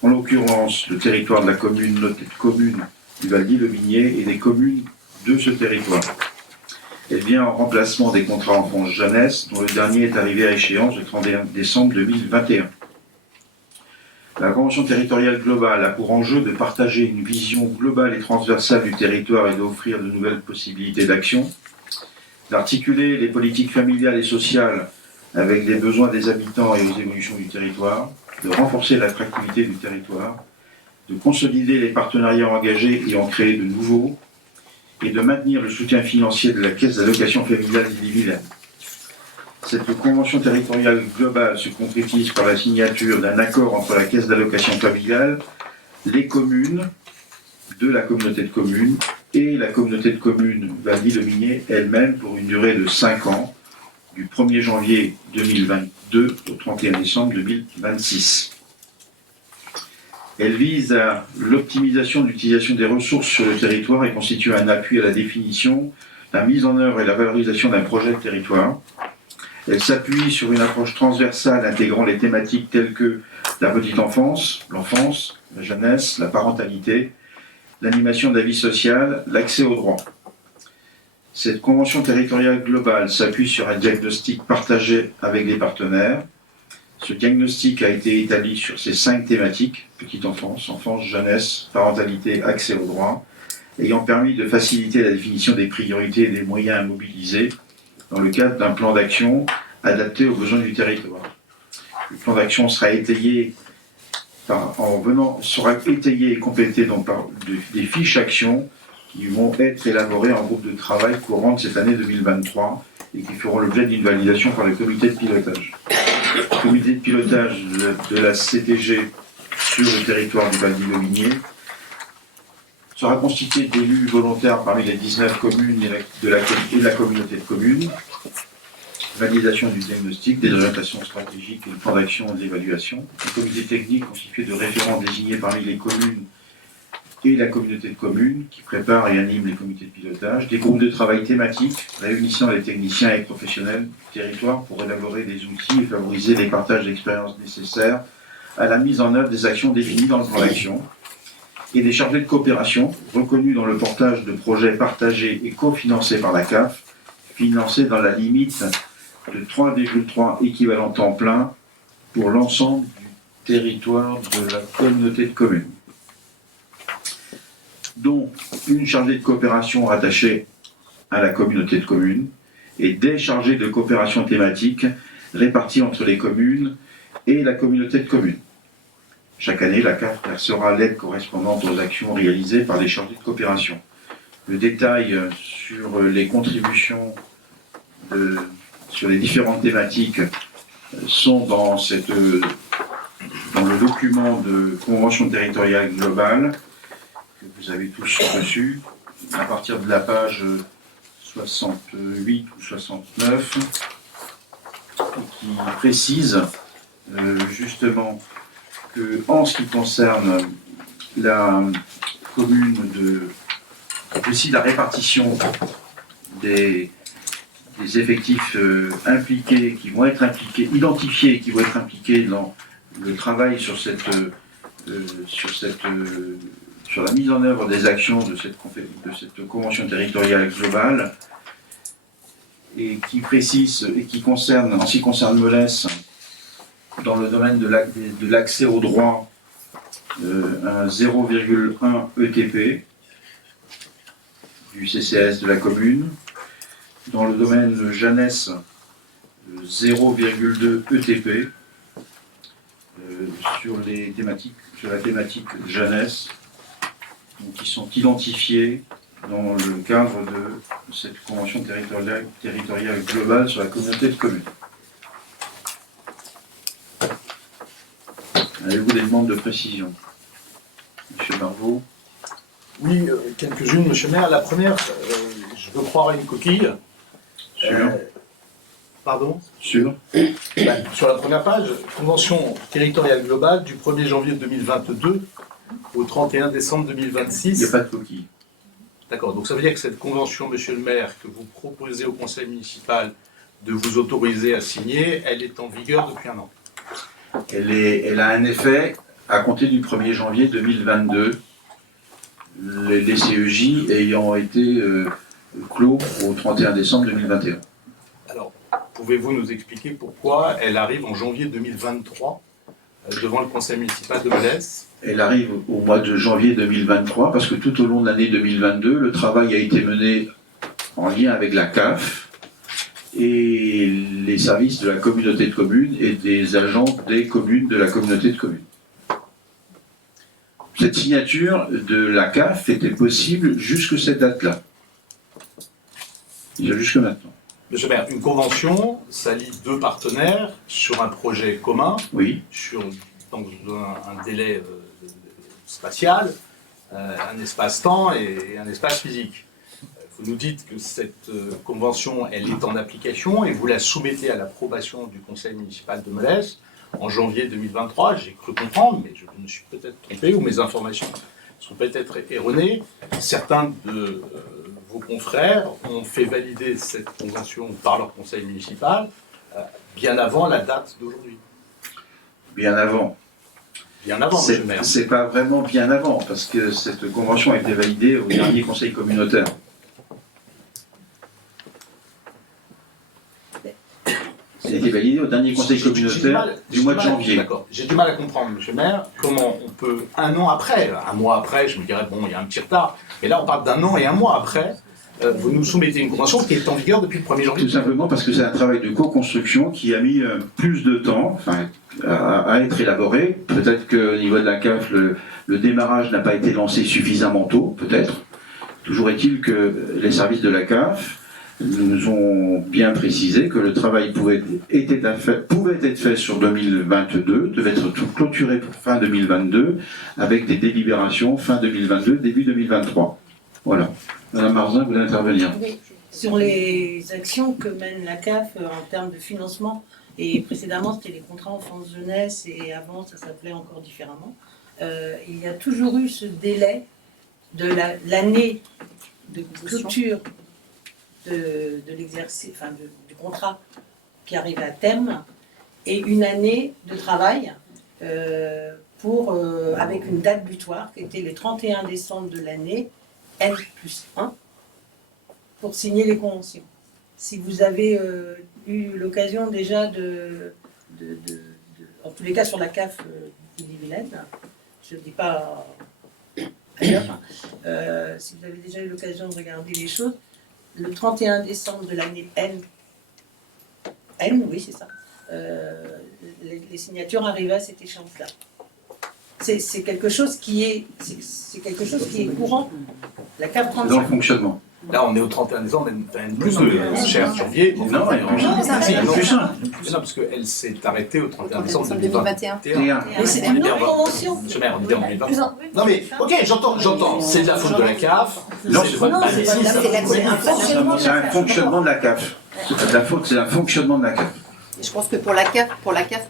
En l'occurrence, le territoire de la commune notée de commune du Valdy-le-Binier et des communes de ce territoire. Elle vient en remplacement des contrats enfance-jeunesse, dont le dernier est arrivé à échéance le 31 décembre 2021. La Convention territoriale globale a pour enjeu de partager une vision globale et transversale du territoire et d'offrir de nouvelles possibilités d'action, d'articuler les politiques familiales et sociales avec les besoins des habitants et aux évolutions du territoire, de renforcer l'attractivité du territoire, de consolider les partenariats engagés et en créer de nouveaux, et de maintenir le soutien financier de la Caisse d'allocation familiale d'Ille-et-Vilaine. Cette convention territoriale globale se concrétise par la signature d'un accord entre la Caisse d'allocation familiale, les communes de la communauté de communes et la communauté de communes Valdy-le-Binier elle-même pour une durée de 5 ans, du 1er janvier 2022 au 31 décembre 2026. Elle vise à l'optimisation de l'utilisation des ressources sur le territoire et constitue un appui à la définition, la mise en œuvre et la valorisation d'un projet de territoire. Elle s'appuie sur une approche transversale intégrant les thématiques telles que la petite enfance, l'enfance, la jeunesse, la parentalité, l'animation de la vie sociale, l'accès aux droits. Cette convention territoriale globale s'appuie sur un diagnostic partagé avec les partenaires, Ce diagnostic a été établi sur ces 5 thématiques, petite enfance, enfance, jeunesse, parentalité, accès aux droits, ayant permis de faciliter la définition des priorités et des moyens à mobiliser dans le cadre d'un plan d'action adapté aux besoins du territoire. Le plan d'action sera étayé et complété donc par des fiches actions qui vont être élaborées en groupe de travail courant de cette année 2023 et qui feront l'objet d'une validation par le comité de pilotage. Le comité de pilotage de la CTG sur le territoire du Val-d'Ille-au-Minier sera constitué d'élus volontaires parmi les 19 communes et de la communauté de communes, validation du diagnostic, des orientations stratégiques et le plan d'action et d'évaluation, un comité technique constitué de référents désignés parmi les communes et la communauté de communes qui prépare et anime les comités de pilotage, des groupes de travail thématiques réunissant les techniciens et professionnels du territoire pour élaborer des outils et favoriser les partages d'expériences nécessaires à la mise en œuvre des actions définies dans le plan d'action, et des chargés de coopération reconnus dans le portage de projets partagés et cofinancés par la CAF, financés dans la limite de 3,3 équivalents temps plein pour l'ensemble du territoire de la communauté de communes, dont une chargée de coopération rattachée à la communauté de communes et des chargés de coopération thématiques répartis entre les communes et la communauté de communes. Chaque année, la CAF versera l'aide correspondante aux actions réalisées par les chargés de coopération. Le détail sur les contributions sur les différentes thématiques sont dans le document de convention territoriale globale que vous avez tous reçu, à partir de la page 68 ou 69, qui précise justement que, en ce qui concerne la commune aussi la répartition des effectifs impliqués, qui vont être impliqués, identifiés, qui vont être impliqués dans le travail sur la mise en œuvre des actions de cette convention territoriale globale, et qui précise, et qui concerne, en ce qui concerne Melès, dans le domaine de l'accès aux droits, un 0,1 ETP du CCS de la commune. Dans le domaine jeunesse, 0,2 ETP sur la thématique jeunesse, donc qui sont identifiés dans le cadre de cette convention territoriale globale sur la communauté de communes. Avez-vous des demandes de précision? Monsieur Barbeau? Oui, quelques-unes, monsieur le maire. La première, je veux croire à une coquille. Sûr. Pardon? Sûr. Sur la première page, convention territoriale globale du 1er janvier 2022 au 31 décembre Il n'y 2026. a pas de coquille. D'accord, donc ça veut dire que cette convention, monsieur le maire, que vous proposez au conseil municipal de vous autoriser à signer, elle est en vigueur depuis un an. Elle a un effet à compter du 1er janvier 2022, les CEJ ayant été clos au 31 décembre 2021. Alors, pouvez-vous nous expliquer pourquoi elle arrive en janvier 2023 devant le conseil municipal de Melès? Elle arrive au mois de janvier 2023 parce que tout au long de l'année 2022, le travail a été mené en lien avec la CAF et les services de la communauté de communes et des agents des communes de la communauté de communes. Cette signature de la CAF était possible jusque cette date-là. Jusque maintenant. Monsieur le maire, une convention, ça lie deux partenaires sur un projet commun, Oui. dans un délai spatial, un espace-temps et un espace physique. Vous nous dites que cette convention, elle est en application et vous la soumettez à l'approbation du conseil municipal de Melès en janvier 2023. J'ai cru comprendre, mais je me suis peut-être trompé ou mes informations sont peut-être erronées. Certains de vos confrères ont fait valider cette convention par leur conseil municipal bien avant la date d'aujourd'hui. Bien avant. Bien avant, monsieur le maire. C'est pas vraiment bien avant, parce que cette convention a été validée au dernier conseil communautaire. Ça a été validé au dernier conseil communautaire du mois de janvier. D'accord. J'ai du mal à comprendre, monsieur le maire, comment on peut, un an après, un mois après, je me dirais, bon, il y a un petit retard, mais là on parle d'un an et un mois après, vous nous soumettez une convention qui est en vigueur depuis le 1er janvier. Tout simplement parce que c'est un travail de co-construction qui a mis plus de temps à être élaboré. Peut-être qu'au niveau de la CAF, le démarrage n'a pas été lancé suffisamment tôt, peut-être. Toujours est-il que les services de la CAF nous ont bien précisé que le travail pouvait être fait sur 2022, devait être clôturé pour fin 2022, avec des délibérations fin 2022, début 2023. Voilà. Madame Marzin, vous voulez intervenir? Oui, sur les actions que mène la CAF en termes de financement, et précédemment c'était les contrats enfance-jeunesse, et avant ça s'appelait encore différemment, il y a toujours eu ce délai de l'année de clôture de l'exercice, enfin du contrat qui arrive à terme, et une année de travail avec une date butoir qui était le 31 décembre de l'année N+1 pour signer les conventions. Si vous avez eu l'occasion déjà en tous les cas sur la CAF d'Ille-et-Vilaine, je ne dis pas ailleurs, si vous avez déjà eu l'occasion de regarder les choses, le 31 décembre de l'année N, oui c'est ça, les signatures arrivaient à cette échéance-là. C'est quelque chose qui est courant. La CAF 35. Dans le fonctionnement. Là, on est au 31 décembre, N+2, cher janvier. Non, il y a plus un. Non, parce qu'elle s'est arrêtée au 31 décembre 2021. 2021. Mais c'est une autre convention. Monsieur le maire, on est en 2020. Non mais, ok, j'entends. C'est de la faute de la CAF. Non, c'est de votre bêtise. C'est un fonctionnement de la CAF. C'est pas de la faute, c'est un fonctionnement de la CAF. Je pense que pour la CAF,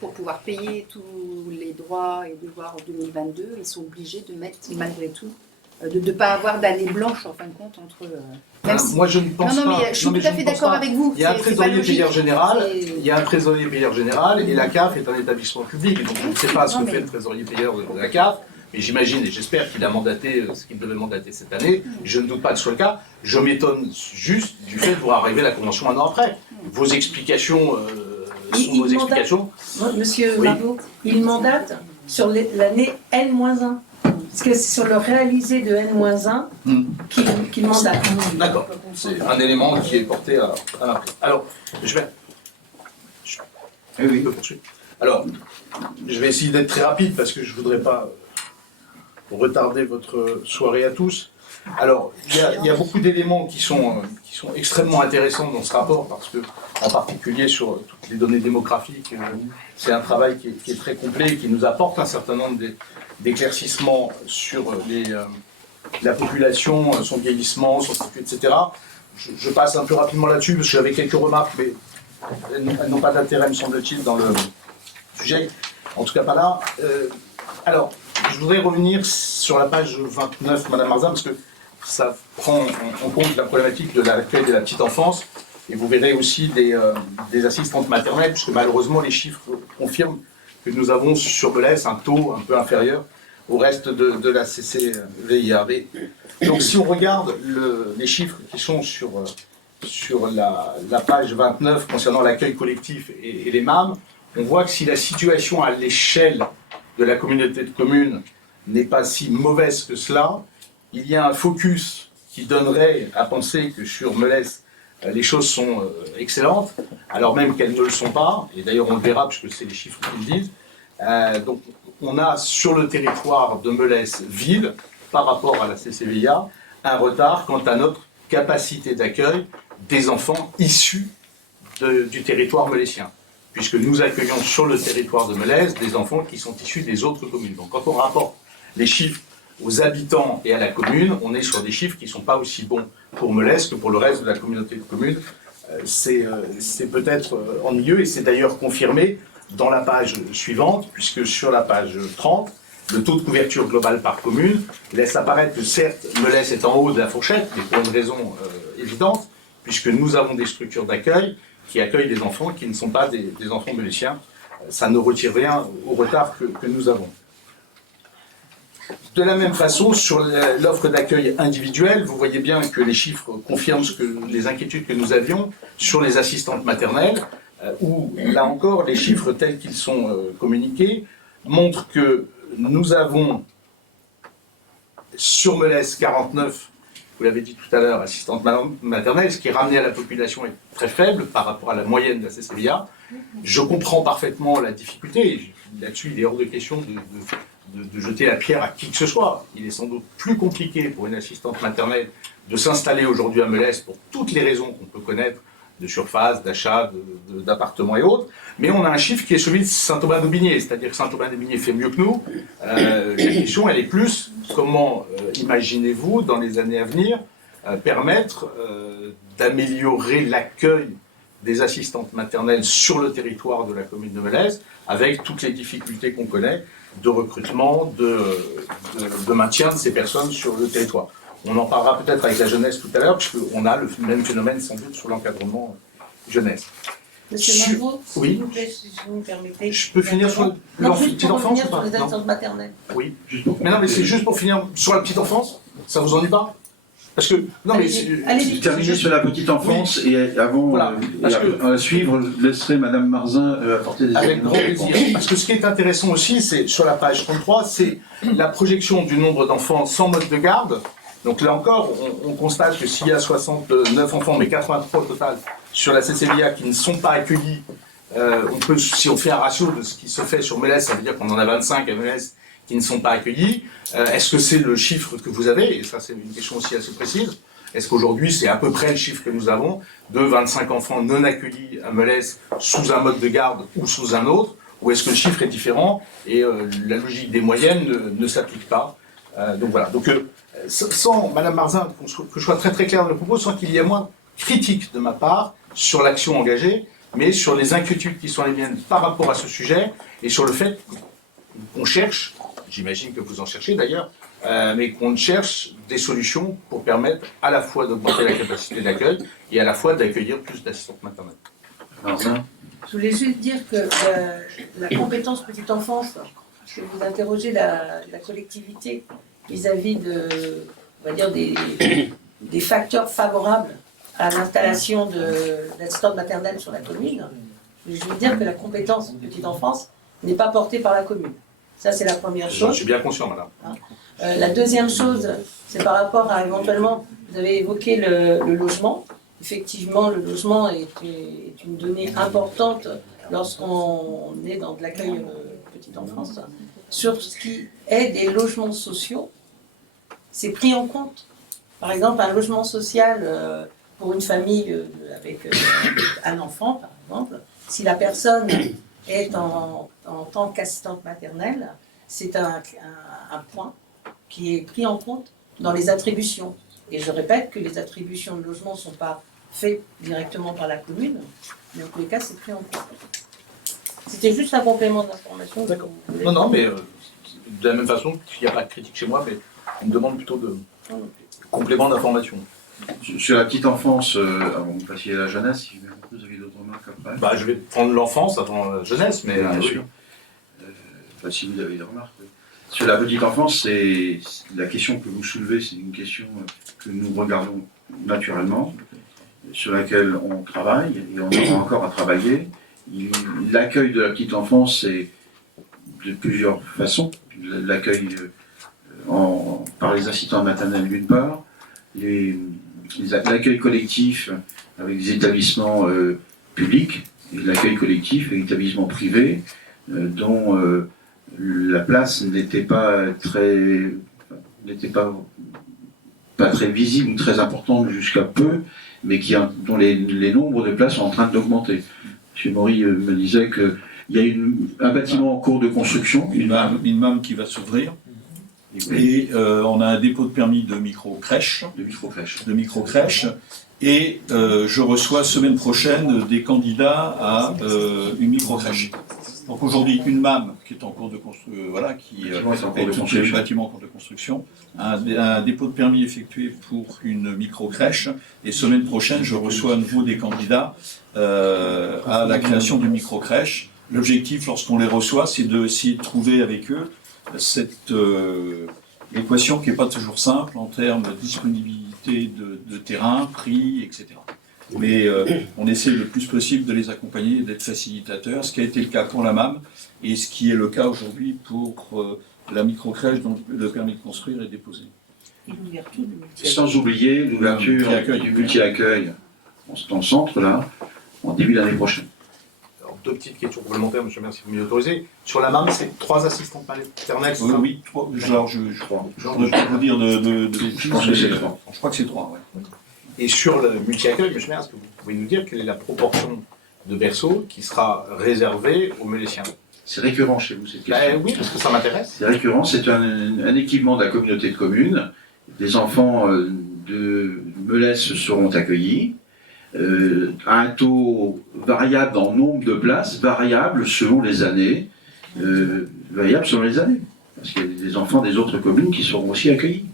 pour pouvoir payer tous les droits et devoirs en 2022, ils sont obligés de mettre, malgré tout, de ne pas avoir d'année blanche, en fin de compte, entre... Moi, je ne pense pas. Non, mais je suis tout à fait d'accord avec vous. Il y a un trésorier payeur général, et la CAF est un établissement public. Donc, je ne sais pas ce que fait le trésorier payeur de la CAF, mais j'imagine et j'espère qu'il a mandaté ce qu'il devait mandater cette année. Je ne doute pas que ce soit le cas. Je m'étonne juste du fait de voir arriver la convention un an après. Vos explications... vos explications. Monsieur Margot, il mandate sur l'année N-1. Parce que c'est sur le réalisé de N-1 qu'il mandate. D'accord. C'est un élément qui est porté à l'après. Alors, je vais poursuivre. Alors, je vais essayer d'être très rapide parce que je ne voudrais pas retarder votre soirée à tous. Alors, il y a beaucoup d'éléments qui sont extrêmement intéressants dans ce rapport parce que, en particulier sur toutes les données démographiques, c'est un travail qui est très complet et qui nous apporte un certain nombre d'éclaircissements sur la population, son vieillissement, son statut, etc. Je passe un peu rapidement là-dessus parce que j'avais quelques remarques, mais elles n'ont pas d'intérêt, me semble-t-il, dans le sujet. En tout cas, pas là. Alors, je voudrais revenir sur la page 29, Madame Marzin, parce que ça prend en compte la problématique de l'accueil de la petite enfance. Et vous verrez aussi des assistantes maternelles, puisque malheureusement les chiffres confirment que nous avons sur Melesse un taux un peu inférieur au reste de la CCVIAV. Donc si on regarde les chiffres qui sont sur la page 29 concernant l'accueil collectif et les MAM, on voit que si la situation à l'échelle de la communauté de communes n'est pas si mauvaise que cela, il y a un focus qui donnerait à penser que sur Melesse, les choses sont excellentes, alors même qu'elles ne le sont pas, et d'ailleurs on le verra puisque c'est les chiffres qui le disent. Donc on a sur le territoire de Melesse ville, par rapport à la CCVIA, un retard quant à notre capacité d'accueil des enfants issus du territoire melessien, puisque nous accueillons sur le territoire de Melesse des enfants qui sont issus des autres communes. Donc quand on rapporte les chiffres aux habitants et à la commune, on est sur des chiffres qui ne sont pas aussi bons pour Melesse que pour le reste de la communauté de communes. C'est peut-être ennuyeux et c'est d'ailleurs confirmé dans la page suivante, puisque sur la page 30, le taux de couverture globale par commune laisse apparaître que certes, Melesse est en haut de la fourchette, mais pour une raison évidente, puisque nous avons des structures d'accueil qui accueillent des enfants qui ne sont pas des enfants melésiens. Ça ne retire rien au retard que nous avons. De la même façon, sur l'offre d'accueil individuelle, vous voyez bien que les chiffres confirment les inquiétudes que nous avions sur les assistantes maternelles. où, là encore, les chiffres tels qu'ils sont communiqués montrent que nous avons sur Melès 49, vous l'avez dit tout à l'heure, assistantes maternelles, ce qui est ramené à la population est très faible par rapport à la moyenne de la CCVIA. Je comprends parfaitement la difficulté. Là-dessus, il est hors de question de jeter la pierre à qui que ce soit. Il est sans doute plus compliqué pour une assistante maternelle de s'installer aujourd'hui à Melès pour toutes les raisons qu'on peut connaître, de surface, d'achat, d'appartements et autres. Mais on a un chiffre qui est celui de Saint-Aubin-d'Aubigné, c'est-à-dire que Saint-Aubin-d'Aubigné fait mieux que nous. La question, elle est plus comment imaginez-vous, dans les années à venir, permettre d'améliorer l'accueil des assistantes maternelles sur le territoire de la commune de Melès, avec toutes les difficultés qu'on connaît de recrutement, de maintien de ces personnes sur le territoire. On en parlera peut-être avec la jeunesse tout à l'heure, puisqu'on a le même phénomène sans doute sur l'encadrement jeunesse. Monsieur Margot, Oui. s'il vous plaît, si vous me permettez. Je peux finir sur la petite enfance ou sur pas? les Non. assistantes maternelles. Oui. Mais non, mais c'est juste pour finir sur la petite enfance. Ça vous ennuie pas? Parce que non, mais Allez-y. Terminer sur la petite enfance et avant Voilà, parce à suivre, je laisserai Madame Marzin apporter des avec grand éléments. plaisir. Parce que ce qui est intéressant aussi, c'est sur la page 33, c'est la projection du nombre d'enfants sans mode de garde. Donc là encore, on constate que s'il y a 69 enfants, mais 83 au total, sur la CCVIA qui ne sont pas accueillis, on peut, si on fait un ratio de ce qui se fait sur Melès, ça veut dire qu'on en a 25 à Melès qui ne sont pas accueillis. Est-ce que c'est le chiffre que vous avez? Et ça, c'est une question aussi assez précise. Est-ce qu'aujourd'hui, c'est à peu près le chiffre que nous avons de 25 enfants non accueillis à Melès sous un mode de garde ou sous un autre? Ou est-ce que le chiffre est différent et la logique des moyennes ne s'applique pas? Donc voilà. Donc, sans, Madame Marzin, que je sois très très clair dans le propos, sans qu'il y ait moins de critique de ma part sur l'action engagée, mais sur les inquiétudes qui sont les miennes par rapport à ce sujet, et sur le fait qu'on cherche, j'imagine que vous en cherchez d'ailleurs, mais qu'on cherche des solutions pour permettre à la fois d'augmenter la capacité d'accueil et à la fois d'accueillir plus d'assistantes maternelles. Marzin. Je voulais juste dire que la compétence petite enfance, parce que vous interrogez la collectivité vis-à-vis de, on va dire, des facteurs favorables à l'installation d'assistantes maternelles sur la commune, je veux dire que la compétence petite enfance n'est pas portée par la commune. Ça, c'est la première J'en chose. suis bien conscient, madame. La deuxième chose, c'est par rapport à éventuellement, vous avez évoqué le logement. Effectivement, le logement est une donnée importante lorsqu'on est dans de l'accueil petite enfance. Sur ce qui est des logements sociaux, c'est pris en compte. Par exemple, un logement social pour une famille avec un enfant, par exemple, si la personne est en tant qu'assistante maternelle, c'est un point qui est pris en compte dans les attributions. Et je répète que les attributions de logement ne sont pas faites directement par la commune, mais en tous les cas, c'est pris en compte. C'était juste un complément d'information. D'accord. Non, mais de la même façon, il n'y a pas de critique chez moi, mais on me demande plutôt de complément d'information. Sur la petite enfance, avant de passer à la jeunesse, si vous avez d'autres remarques après. Bah, je vais prendre l'enfance avant la jeunesse, mais Bien sûr. Enfin, si vous avez des remarques. Oui. Sur la petite enfance, c'est la question que vous soulevez, c'est une question que nous regardons naturellement, sur laquelle on travaille et on aura encore à travailler. L'accueil de la petite enfance, c'est de plusieurs façons. L'accueil par les assistants maternels d'une part, l'accueil collectif avec des établissements publics, et l'accueil collectif avec des établissements privés, dont la place n'était pas très visible ou très importante jusqu'à peu, mais dont les nombres de places sont en train d'augmenter. M. Maury me disait qu'il y a un bâtiment en cours de construction. Une MAM qui va s'ouvrir. Et on a un dépôt de permis de micro-crèche. De micro-crèche. Et je reçois semaine prochaine des candidats à une micro-crèche. Donc aujourd'hui, une MAM qui est en cours de construction, voilà, qui est un bâtiment en cours de construction, un dépôt de permis effectué pour une micro-crèche, et semaine prochaine, je reçois à nouveau des candidats à la création d'une micro-crèche. L'objectif, lorsqu'on les reçoit, c'est d'essayer de trouver avec eux cette équation qui n'est pas toujours simple en termes de disponibilité de terrain, prix, etc. Mais on essaie le plus possible de les accompagner et d'être facilitateurs, ce qui a été le cas pour la MAM et ce qui est le cas aujourd'hui pour la microcrèche dont le permis de construire est déposé. Sans oublier l'ouverture du multi-accueil dans le centre, là, en début d'année prochaine. Alors, 2 petites questions complémentaires, monsieur le maire, si vous m'y autorisez. Sur la MAM, c'est 3 assistantes maternelles, c'est ça? Oui, 3. Alors, je ne peux pas vous dire de bêtises, Je pense que c'est 3. Je crois que c'est 3, ouais. Et sur le multi-accueil, monsieur le maire, est-ce que vous pouvez nous dire quelle est la proportion de berceaux qui sera réservée aux Meléciens? C'est récurrent chez vous cette question. Oui, parce que ça m'intéresse. C'est récurrent, c'est un équipement de la communauté de communes. Des enfants de Melès seront accueillis à un taux variable en nombre de places, variable selon les années, Parce qu'il y a des enfants des autres communes qui seront aussi accueillis.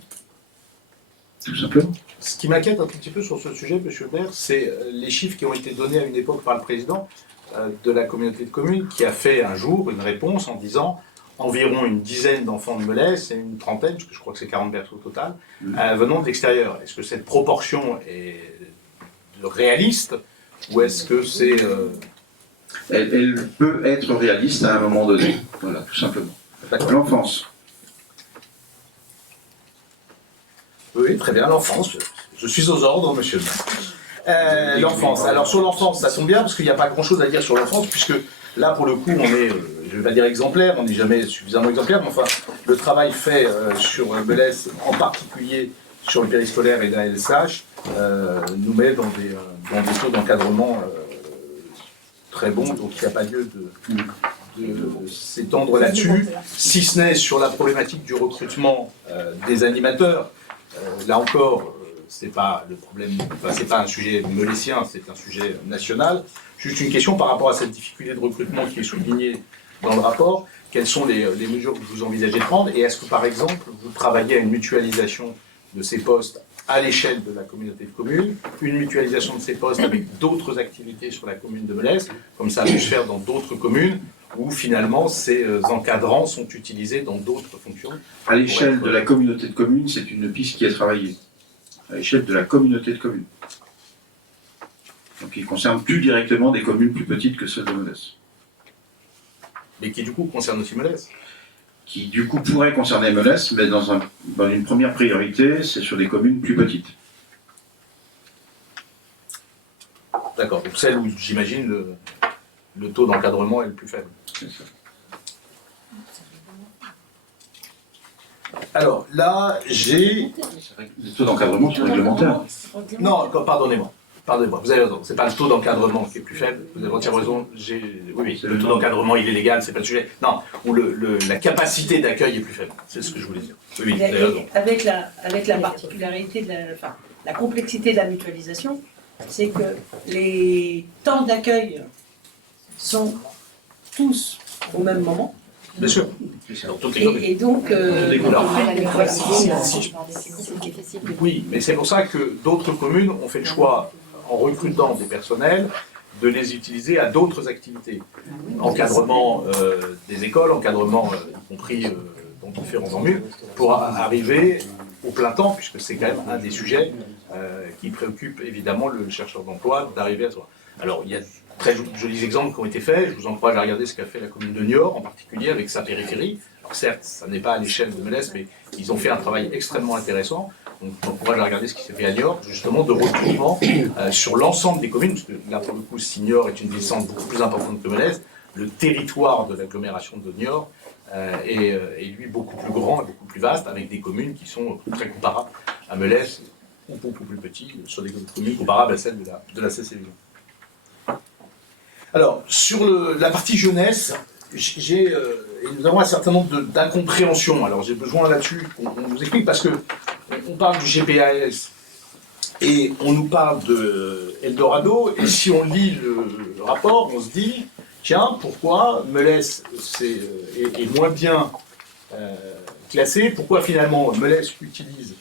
Tout simplement. Ce qui m'inquiète un tout petit peu sur ce sujet, monsieur le maire, c'est les chiffres qui ont été donnés à une époque par le président de la communauté de communes, qui a fait un jour une réponse en disant environ une dizaine d'enfants de Melès et une trentaine, parce que je crois que c'est 40 berceaux au total, venant de l'extérieur. Est-ce que cette proportion est réaliste ou est-ce que c'est... Elle peut être réaliste à un moment donné. Voilà, tout simplement. L'enfance. Oui, très bien, l'enfance. Je suis aux ordres, monsieur le maire. L'enfance. Alors sur l'enfance, ça tombe bien, parce qu'il n'y a pas grand-chose à dire sur l'enfance, puisque là, pour le coup, on est, je ne vais pas dire exemplaire, on n'est jamais suffisamment exemplaire, mais enfin, le travail fait sur Melès, en particulier sur le périscolaire et la LSH, nous met dans des taux d'encadrement très bons, donc il n'y a pas lieu de s'étendre là-dessus, si ce n'est sur la problématique du recrutement des animateurs. Là encore, c'est pas le problème, enfin, c'est pas un sujet melécien, c'est un sujet national. Juste une question par rapport à cette difficulté de recrutement qui est soulignée dans le rapport. Quelles sont les mesures que vous envisagez de prendre? Et est-ce que, par exemple, vous travaillez à une mutualisation de ces postes à l'échelle de la communauté de communes, une mutualisation de ces postes avec d'autres activités sur la commune de Melès, comme ça a pu se faire dans d'autres communes, où finalement ces encadrants sont utilisés dans d'autres fonctions? À l'échelle de la communauté de communes, c'est une piste qui est travaillée. À l'échelle de la communauté de communes. Donc il concerne plus directement des communes plus petites que celles de Melès. Mais qui du coup concerne aussi Melès. Qui du coup pourrait concerner Melès, mais dans une première priorité, c'est sur des communes plus petites. D'accord, donc celle où j'imagine le taux d'encadrement est le plus faible. C'est ça. Alors là, j'ai... Les taux d'encadrement sont réglementaires. Non, pardonnez-moi. Pardonnez-moi, vous avez raison. C'est pas le taux d'encadrement qui est plus faible. Vous avez entièrement raison. Oui, le taux d'encadrement, il est légal, c'est pas le sujet. Non, où la capacité d'accueil est plus faible. C'est ce que je voulais dire. Oui, vous avez raison. Avec la particularité de la complexité de la mutualisation, c'est que les temps d'accueil sont tous au même moment. Bien sûr. Et donc, oui, mais c'est pour ça que d'autres communes ont fait le choix, en recrutant des personnels, de les utiliser à d'autres activités. Encadrement des écoles, encadrement y compris dans différents formules, pour arriver au plein temps, puisque c'est quand même un des sujets qui préoccupe évidemment le chercheur d'emploi, d'arriver à soi. Alors, il y a très jolis exemples qui ont été faits. Je vous encourage à regarder ce qu'a fait la commune de Niort, en particulier avec sa périphérie. Alors certes, ça n'est pas à l'échelle de Melès, mais ils ont fait un travail extrêmement intéressant. Donc je vous encourage à regarder ce qui s'est fait à Niort, justement de recrutement sur l'ensemble des communes, parce que là, pour le coup, si Niort est une licence beaucoup plus importante que Melès, le territoire de l'agglomération de Niort est lui beaucoup plus grand et beaucoup plus vaste, avec des communes qui sont très comparables à Melès, ou beaucoup plus petits, sur des communes comparables à celles de la CCV. Alors, sur la partie jeunesse, nous avons un certain nombre d'incompréhensions. Alors, j'ai besoin là-dessus qu'on nous explique, parce qu'on parle du GPAS et on nous parle de Eldorado, et si on lit le rapport, on se dit, tiens, pourquoi Melès est moins bien classé, pourquoi finalement Melès utilise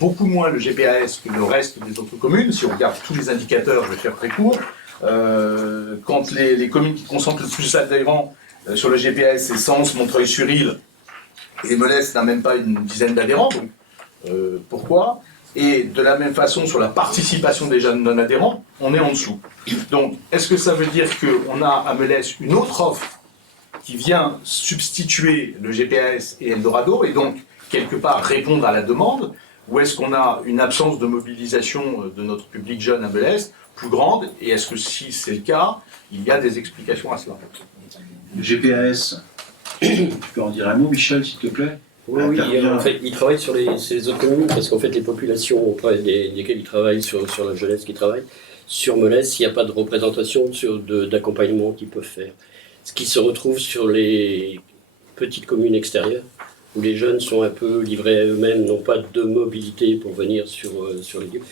beaucoup moins le GPAS que le reste des autres communes? Si on regarde tous les indicateurs, je vais faire très court. Quand les communes qui concentrent le plus d'adhérents sur le GPAS, c'est Sens, Montreuil-sur-Île, et Melès n'a même pas une dizaine d'adhérents. Pourquoi? Et de la même façon, sur la participation des jeunes non-adhérents, on est en dessous. Donc, est-ce que ça veut dire qu'on a à Melesse une autre offre qui vient substituer le GPS et Eldorado, et donc, quelque part, répondre à la demande, ou est-ce qu'on a une absence de mobilisation de notre public jeune à Melesse plus grande, et est-ce que si c'est le cas, il y a des explications à cela? Le GPS, tu peux en dire un mot, Michel, s'il te plaît? Oui, en fait, ils travaillent sur les autres communes parce qu'en fait, les populations auprès desquelles ils travaillent, sur la jeunesse qui travaille, sur Melesse, il n'y a pas de représentation d'accompagnement qu'ils peuvent faire. Ce qui se retrouve sur les petites communes extérieures, où les jeunes sont un peu livrés à eux-mêmes, n'ont pas de mobilité pour venir sur les lieux,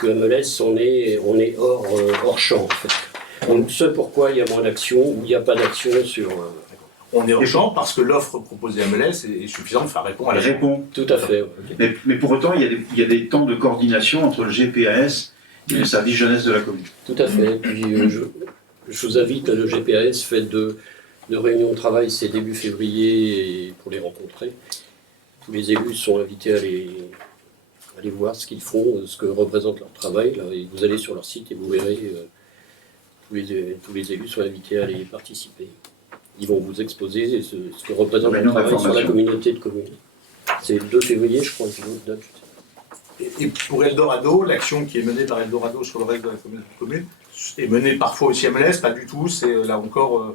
qu'à Melesse, on est hors champ, en fait. Donc, ce pourquoi il y a moins d'action, ou il n'y a pas d'action sur... On est hors champ parce que l'offre proposée à Melesse est suffisante, enfin répond à la répond. Tout à fait. Okay. Mais pour autant, il y a des temps de coordination entre le GPS et le service jeunesse de la commune. Tout à fait. Puis, je vous invite, le GPS fait de réunions de travail, c'est début février, et pour les rencontrer. Tous les élus sont invités à aller voir ce qu'ils font, ce que représente leur travail. Là, et vous allez sur leur site et vous verrez, tous les élus sont invités à aller participer. Ils vont vous exposer ce que représente le travail sur la communauté de communes. C'est le 2 février, je crois, c'est l'autre date. Et pour Eldorado, l'action qui est menée par Eldorado sur le reste de la commune est menée parfois aussi à Melesse, pas du tout, c'est là encore...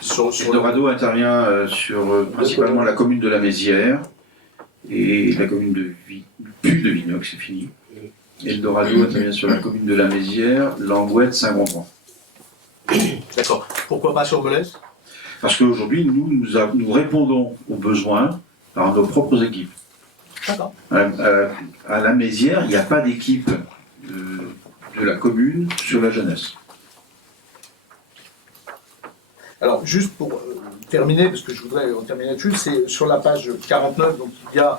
sur Eldorado intervient sur principalement la commune de la Mézières et la commune de Vignoc, c'est fini. Eldorado intervient sur la commune de la Mézières, Langouette, Saint-Gondran. D'accord. Pourquoi pas sur Melesse? Parce qu'aujourd'hui, nous répondons aux besoins par nos propres équipes. D'accord. À la Mézières, il n'y a pas d'équipe de la commune sur la jeunesse. Alors, juste pour terminer, parce que je voudrais terminer là-dessus, c'est sur la page 49, donc il y a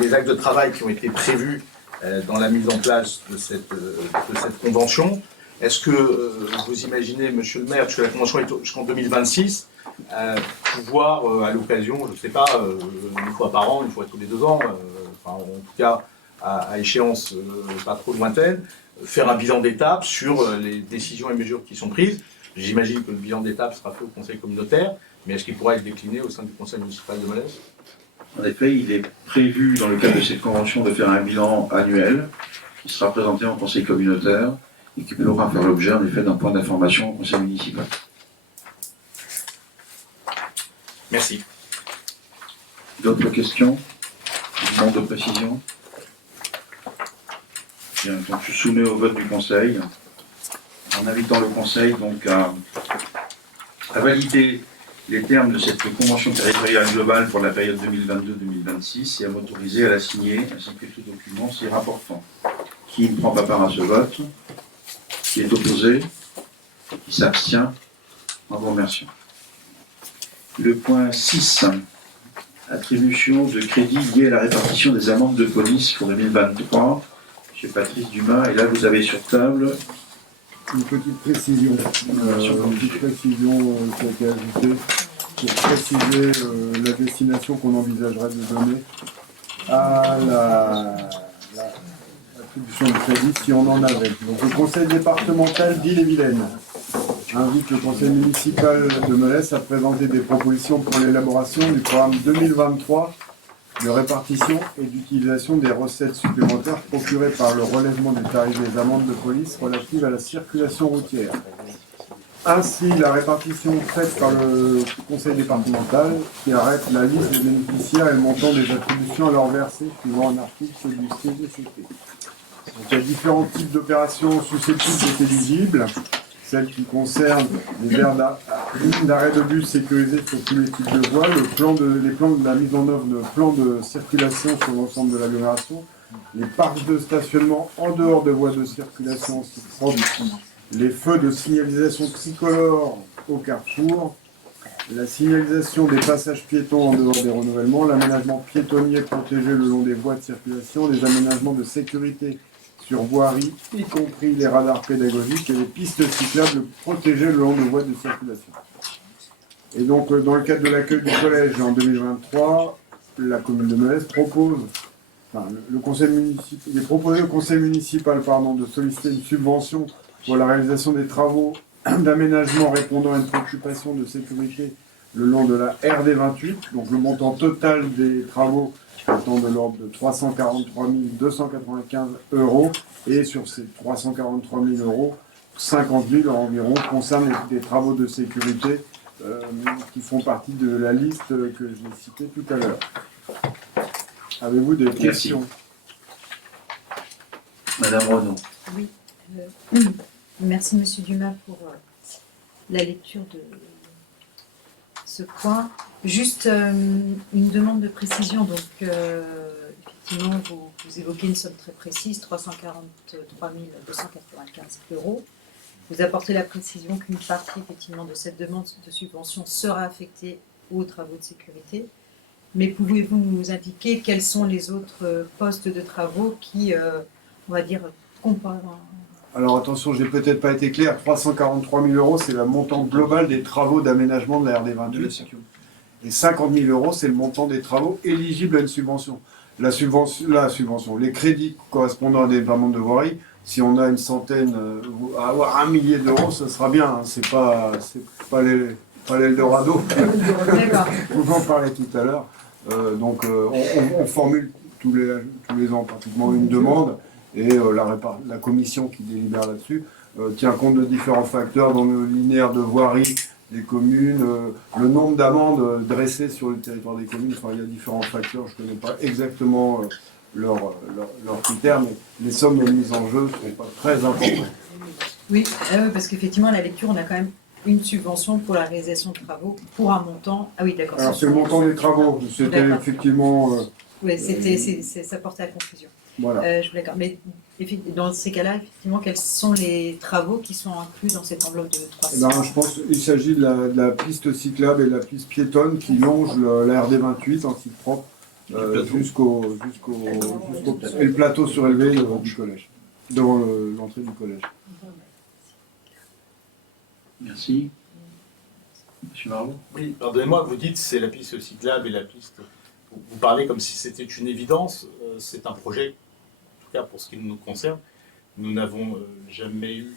les actes de travail qui ont été prévus dans la mise en place de cette convention. Est-ce que vous imaginez, monsieur le maire, puisque la convention est jusqu'en 2026, pouvoir, à l'occasion, je ne sais pas, une fois par an, une fois tous les 2 ans, enfin, en tout cas à échéance pas trop lointaine, faire un bilan d'étape sur les décisions et mesures qui sont prises. J'imagine que le bilan d'étape sera fait au conseil communautaire, mais est-ce qu'il pourra être décliné au sein du conseil municipal de Melesse? En effet, il est prévu, dans le cadre de cette convention, de faire un bilan annuel qui sera présenté en conseil communautaire et qui pourra faire l'objet, en effet, d'un point d'information au conseil municipal. Merci. D'autres questions? Demande de précision? Bien, donc je soumets au vote du conseil, en invitant le conseil donc à valider les termes de cette convention territoriale globale pour la période 2022-2026 et à m'autoriser à la signer, ainsi que tout document s'y rapportant. Qui ne prend pas part à ce vote? Qui est opposé? Qui s'abstient? En vous remerciant. Le point 6, attribution de crédits liés à la répartition des amendes de police pour 2023. Chez Patrice Dumas, et là vous avez sur table une petite précision. Une petite précision qui a été ajoutée pour préciser la destination qu'on envisagerait de donner à l'attribution de crédit si on en avait. Donc le conseil départemental d'Ille-et-Vilaine invite le conseil municipal de Melesse à présenter des propositions pour l'élaboration du programme 2023 de répartition et d'utilisation des recettes supplémentaires procurées par le relèvement du tarif des amendes de police relatives à la circulation routière. Ainsi, la répartition faite par le conseil départemental qui arrête la liste des bénéficiaires et le montant des attributions à leur verser suivant un article du CDCT. Donc, il y a différents types d'opérations susceptibles d'être éligibles. Celles qui concernent les aires d'arrêt de bus sécurisées sur tous les types de voies, la mise en œuvre de plans de circulation sur l'ensemble de l'agglomération, les parcs de stationnement en dehors de voies de circulation aussi propres, les feux de signalisation tricolore au carrefour, la signalisation des passages piétons en dehors des renouvellements, l'aménagement piétonnier protégé le long des voies de circulation, les aménagements de sécurité sur voirie, y compris les radars pédagogiques et les pistes cyclables protégées le long de voies de circulation. Et donc, dans le cadre de l'accueil du collège en 2023, la commune de Melesse propose le conseil municipal, il est proposé au conseil municipal de solliciter une subvention pour la réalisation des travaux d'aménagement répondant à une préoccupation de sécurité le long de la RD 28. Donc le montant total des travaux étant de l'ordre de 343 295 €. Et sur ces 343 000 €, 50 000 environ concernent des travaux de sécurité qui font partie de la liste que j'ai citée tout à l'heure. Avez-vous des questions? Madame Renaud. Oui. Merci Monsieur Dumas pour la lecture de ce point. Juste une demande de précision. Donc, effectivement, vous évoquez une somme très précise, 343 295 €. Vous apportez la précision qu'une partie, effectivement, de cette demande de subvention sera affectée aux travaux de sécurité. Mais pouvez-vous nous indiquer quels sont les autres postes de travaux qui, on va dire, comparent? Alors attention, j'ai peut-être pas été clair, 343 000 €, c'est le montant global des travaux d'aménagement de la RD 28. Et 50 000 €, c'est le montant des travaux éligibles à une subvention. La subvention, les crédits correspondant à des déploiements de voirie, si on a une centaine, à avoir 1 millier d'euros, ce sera bien. Hein. C'est pas l'Eldorado. Vous en parlez tout à l'heure. On formule tous les ans pratiquement une demande. Et la commission qui délibère là-dessus tient compte de différents facteurs dans le linéaire de voirie des communes, le nombre d'amendes dressées sur le territoire des communes. Enfin, il y a différents facteurs, je ne connais pas exactement leurs critères, mais les sommes mises en jeu ne sont pas très importantes. Oui, parce qu'effectivement, à la lecture, on a quand même une subvention pour la réalisation de travaux pour un montant. Ah oui, d'accord. Alors, c'est le montant des travaux. C'était effectivement... Oui, ça portait à confusion. Voilà. Je vous l'accorde. Mais dans ces cas-là, effectivement, quels sont les travaux qui sont inclus dans cette enveloppe de 300 ? Je pense qu'il s'agit de la piste cyclable et de la piste piétonne qui longe la RD 28 en site propre jusqu'au et le plateau surélevé du collège, devant l'entrée du collège. Merci. Monsieur Marot. Oui, pardonnez-moi, vous dites c'est la piste cyclable et la piste. Vous parlez comme si c'était une évidence. C'est un projet, en tout cas pour ce qui nous concerne, nous n'avons jamais eu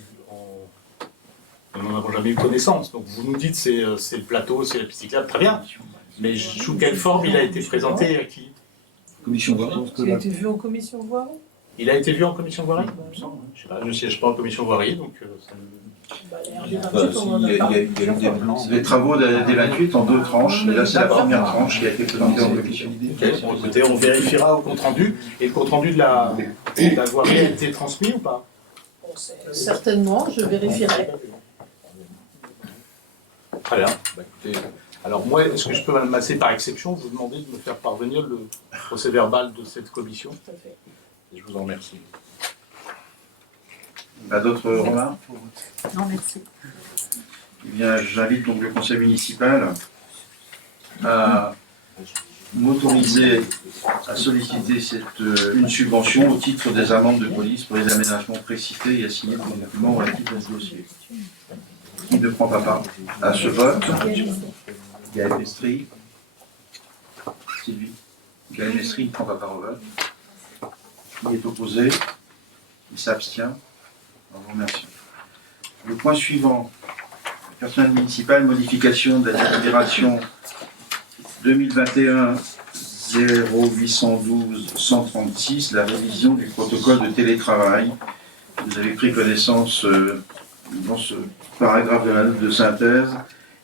connaissance. Donc vous nous dites c'est le plateau, c'est la piste cyclable, très bien. Mais sous quelle forme il a été présenté et à qui? Commission voirie. Il a été vu en commission voirie. Il a été vu en commission voirie? Je sais pas, je ne siège pas en commission voirie, donc ça me... Les travaux des 28 en 2 tranches, et là c'est la première tranche qui a été présentée en commission. Bon, écoutez, on vérifiera au compte-rendu. Et le compte-rendu de la voirie a été transmis ou pas? Certainement, je vérifierai. Très bien. Bah, écoutez, alors moi, est-ce que je peux, Madame Massé, par exception, vous demander de me faire parvenir le procès-verbal de cette commission? Tout à fait. Et je vous en remercie. Pas d'autres remarques? Non, merci. Eh bien, j'invite donc le conseil municipal à m'autoriser à solliciter une subvention au titre des amendes de police pour les aménagements précités et à signer des documents relatifs à ce dossier. Qui ne prend pas part à ce vote? Gaël Mestri. Sylvie. Gaël Mestri ne prend pas part au vote. Qui est opposé? Il s'abstient. Je vous remercie. Le point suivant, personnel municipal, modification de la délibération 2021-0812-136, la révision du protocole de télétravail. Vous avez pris connaissance dans ce paragraphe de la note de synthèse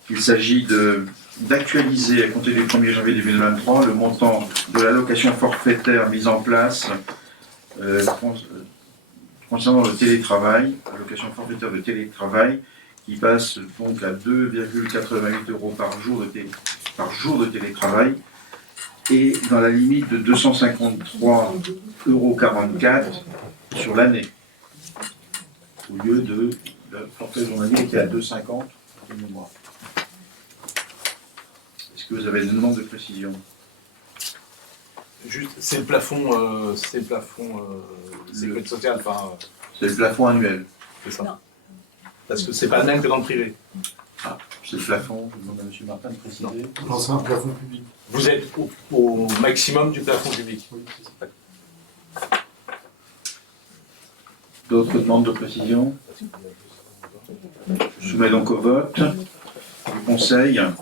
qu'il s'agit d'actualiser à compter du 1er janvier 2023 le montant de l'allocation forfaitaire mise en place concernant le télétravail, allocation forfaitaire de télétravail, qui passe donc à 2,88 € par jour de télétravail, et dans la limite de 253,44 € sur l'année, au lieu de forfait journalier qui est à 2,50 de mémoire. Est-ce que vous avez une demande de précision? Juste, c'est le plafond, sécurité sociale, enfin... C'est le plafond annuel. C'est ça. Parce que c'est pas le même que dans le privé. Ah, c'est le plafond, je demande à M. Martin de préciser. Non, c'est un plafond public. Vous êtes au maximum du plafond public. Oui, c'est ça. D'autres demandes de précision? Je soumets donc au vote le Conseil, en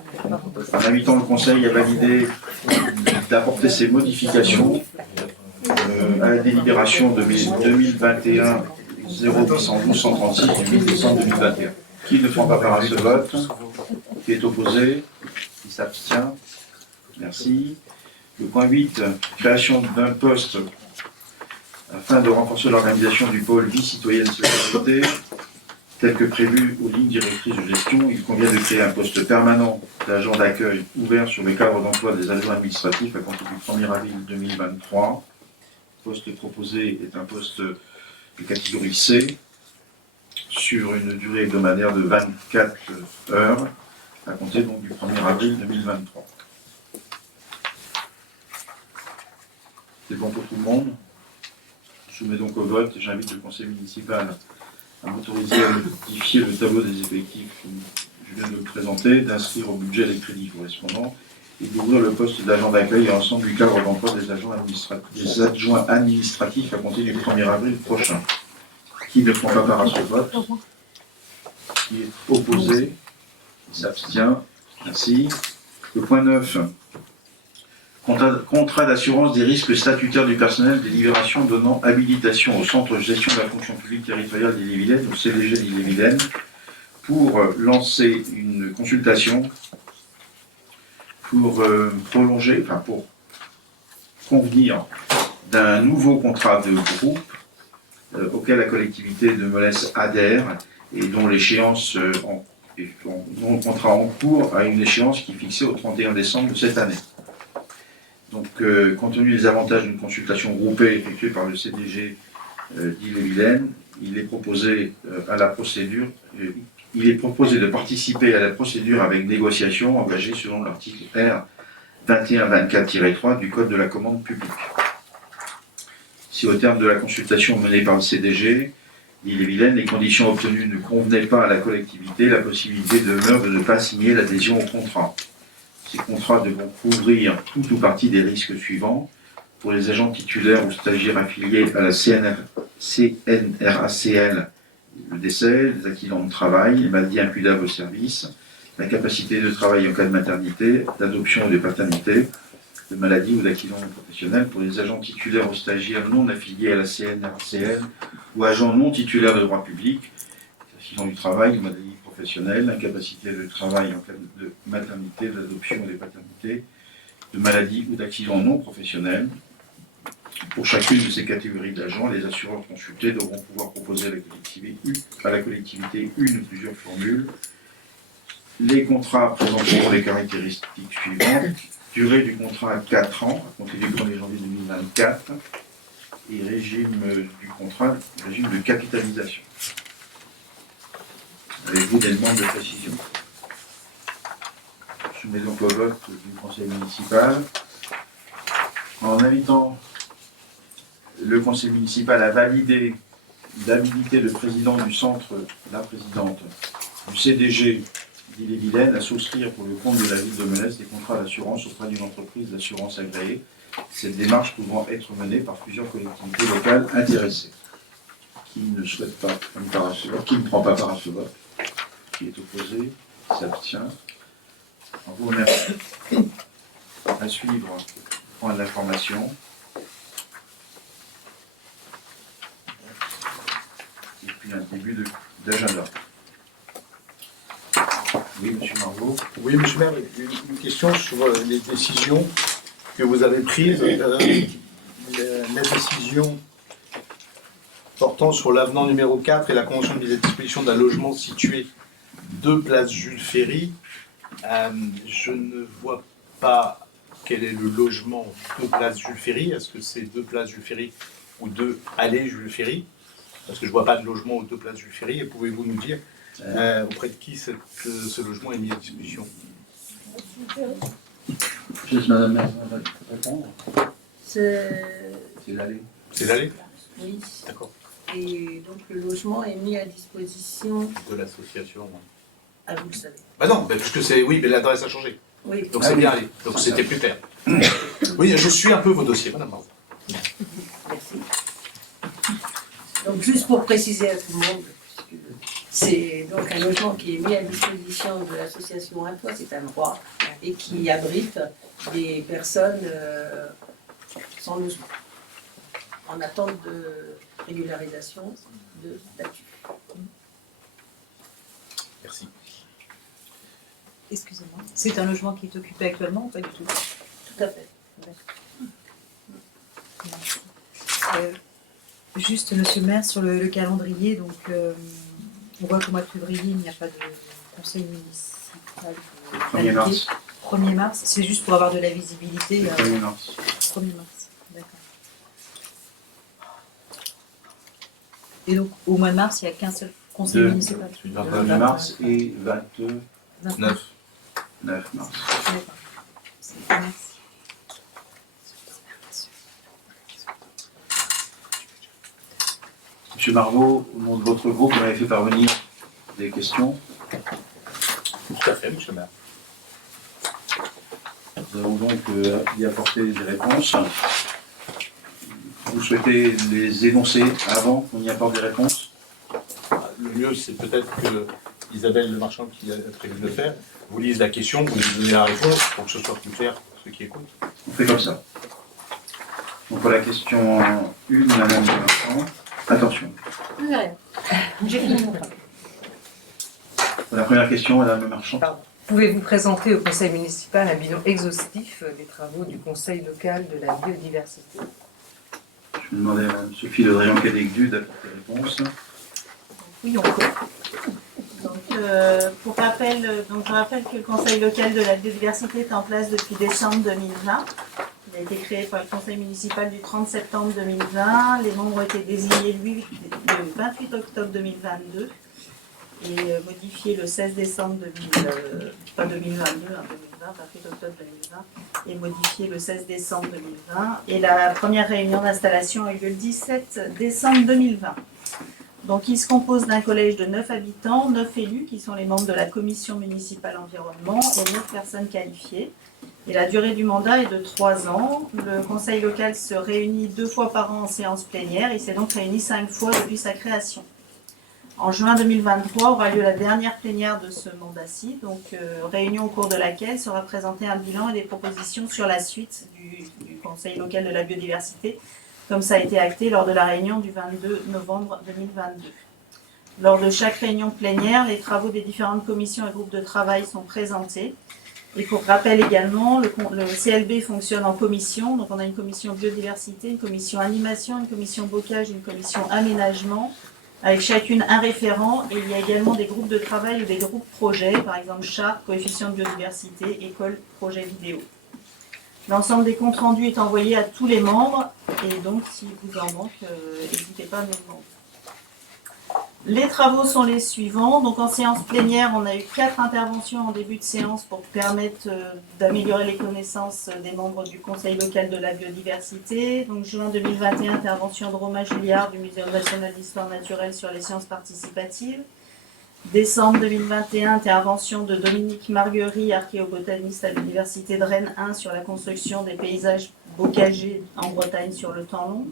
invitant le Conseil à valider, d'apporter ces modifications à la délibération de 2021 0812-136 du 8 décembre 2021. Qui ne prend pas part à ce vote? Qui est opposé? Qui s'abstient? Merci. Le point 8, création d'un poste afin de renforcer l'organisation du pôle vie citoyenne sécurité. Tel que prévu aux lignes directrices de gestion, il convient de créer un poste permanent d'agent d'accueil ouvert sur le cadre d'emploi des agents administratifs à compter du 1er avril 2023. Le poste proposé est un poste de catégorie C sur une durée hebdomadaire de 24 heures à compter donc du 1er avril 2023. C'est bon pour tout le monde? Je soumets donc au vote et j'invite le conseil municipal à m'autoriser à modifier le tableau des effectifs, je viens de le présenter, d'inscrire au budget les crédits correspondants et d'ouvrir le poste d'agent d'accueil à l'ensemble du cadre d'emploi des adjoints administratifs à compter du 1er avril prochain. Qui ne prend pas part à ce vote? Qui est opposé? Qui s'abstient? Merci. Le point 9. Contrat d'assurance des risques statutaires du personnel, délibération donnant habilitation au Centre de gestion de la fonction publique territoriale d'Ille-et-Vilaine, au CDG d'Ille-et-Vilaine, pour lancer une consultation pour prolonger, enfin pour convenir d'un nouveau contrat de groupe auquel la collectivité de Molès adhère et dont l'échéance, dont le contrat en cours a une échéance qui est fixée au 31 décembre de cette année. Donc, compte tenu des avantages d'une consultation groupée effectuée par le CDG d'Ille-et-Vilaine, il est proposé de participer à la procédure avec négociation engagée selon l'article R 2124-3 du Code de la commande publique. Si au terme de la consultation menée par le CDG d'Ille-et-Vilaine, les conditions obtenues ne convenaient pas à la collectivité, la possibilité demeure de ne pas signer l'adhésion au contrat. Ces contrats devront couvrir tout ou partie des risques suivants pour les agents titulaires ou stagiaires affiliés à la CNRACL, le décès, les accidents de travail, les maladies imputables au service, l'incapacité de travail en cas de maternité, d'adoption ou de paternité, de maladie ou d'accident professionnel pour les agents titulaires ou stagiaires non affiliés à la CNRACL ou agents non titulaires de droit public, accident du travail, de maladie professionnelle, incapacité de travail en cas de maternité, d'adoption ou de paternité, de maladie ou d'accident non professionnel. Pour chacune de ces catégories d'agents, les assureurs consultés devront pouvoir proposer à la collectivité une ou plusieurs formules. Les contrats présenteront les caractéristiques suivantes. Durée du contrat à 4 ans, à compter du 1er janvier 2024, et régime du contrat, régime de capitalisation. Avez-vous des demandes de précision? Je mets donc au vote du conseil municipal. En invitant le conseil municipal à valider l'habilité de président du centre, la présidente, du CDG d'Ille-et-Vilaine à souscrire pour le compte de la ville de Molès des contrats d'assurance auprès d'une entreprise d'assurance agréée, cette démarche pouvant être menée par plusieurs collectivités locales intéressées. Qui ne souhaite pas prendre part à ce vote, qui ne prend pas part à ce vote, qui est opposé, qui s'abstient. On vous remercie. À suivre, point d'information. Et puis un début d'agenda. Oui, monsieur Margot. Oui, monsieur le maire, une question sur les décisions que vous avez prises. La décision portant sur l'avenant numéro 4 et la convention de mise à disposition d'un logement situé 2 place Jules Ferry. Je ne vois pas quel est le logement 2 place Jules Ferry. Est-ce que c'est 2 place Jules Ferry ou 2 allées Jules Ferry? Parce que je ne vois pas de logement aux 2 places Jules Ferry. Et pouvez-vous nous dire auprès de qui ce logement est mis à disposition? Juste madame la maire, répondre. C'est l'allée. C'est l'allée? Oui. D'accord. Et donc le logement est mis à disposition. De l'association. Ah, vous le savez. Bah non, puisque c'est. Oui, mais l'adresse a changé. Oui. Donc c'est bien allé. Donc c'était plus clair. Oui, je suis un peu vos dossiers, madame Margot. Merci. Donc juste pour préciser à tout le monde, puisque c'est donc un logement qui est mis à disposition de l'association Un Toit, c'est un droit, et qui abrite des personnes sans logement, en attente de régularisation de statut. Merci. Excusez-moi. C'est un logement qui est occupé actuellement ou pas du tout? Tout à fait. Merci. Juste, monsieur le maire, sur le calendrier, donc on voit qu'au mois de février, il n'y a pas de conseil municipal. 1er mars. 1er mars, c'est juste pour avoir de la visibilité. Le 1er mars. 1er mars, d'accord. Et donc, au mois de mars, il n'y a qu'un seul conseil Deux. municipal. 1er mars et 29 9. mars. D'accord. Merci. Monsieur Marvaux, au nom de votre groupe, vous m'avez fait parvenir des questions. Tout à fait, monsieur le maire. Nous allons donc y apporter des réponses. Vous souhaitez les énoncer avant qu'on y apporte des réponses? Le mieux, c'est peut-être que Isabelle Le Marchand, qui a prévu de le faire, vous lise la question, vous lui donnez la réponse pour que ce soit plus clair pour ceux qui écoutent. On fait comme ça. Donc pour la question 1, Madame Le Marchand. Attention. J'ai fini mon travail. Pour la première question, Madame Le Marchand. Pouvez-vous présenter au conseil municipal un bilan exhaustif des travaux du conseil local de la biodiversité? Je vais demander à Mme Sophie Le Drian-Cadec-Du d'apporter réponse. Oui, on peut. Donc, pour rappel, je rappelle que le Conseil local de la biodiversité est en place depuis décembre 2020. Il a été créé par le Conseil municipal du 30 septembre 2020. Les membres ont été désignés le 28 octobre 2022 et modifiés le 16 décembre 2020, 28 octobre 2020, et modifiés le 16 décembre 2020. Et la première réunion d'installation a eu lieu le 17 décembre 2020. Donc, il se compose d'un collège de 9 habitants, 9 élus qui sont les membres de la commission municipale environnement et 9 personnes qualifiées. Et la durée du mandat est de 3 ans. Le conseil local se réunit 2 fois par an en séance plénière. Il s'est donc réuni 5 fois depuis sa création. En juin 2023 aura lieu la dernière plénière de ce mandat-ci, donc réunion au cours de laquelle sera présenté un bilan et des propositions sur la suite du conseil local de la biodiversité, comme ça a été acté lors de la réunion du 22 novembre 2022. Lors de chaque réunion plénière, les travaux des différentes commissions et groupes de travail sont présentés. Et pour rappel également, le CLB fonctionne en commission. Donc on a une commission biodiversité, une commission animation, une commission bocage, une commission aménagement, avec chacune un référent. Et il y a également des groupes de travail ou des groupes projets, par exemple charte, coefficient de biodiversité, école, projet vidéo. L'ensemble des comptes rendus est envoyé à tous les membres. Et donc, si vous en manque, n'hésitez pas à nous demander. Les travaux sont les suivants. Donc en séance plénière, on a eu 4 interventions en début de séance pour permettre d'améliorer les connaissances des membres du Conseil local de la biodiversité. Donc juin 2021, intervention de Romain Julliard du Muséum national d'histoire naturelle sur les sciences participatives. Décembre 2021, intervention de Dominique Marguerie, archéobotaniste à l'Université de Rennes 1 sur la construction des paysages bocagers en Bretagne sur le temps long.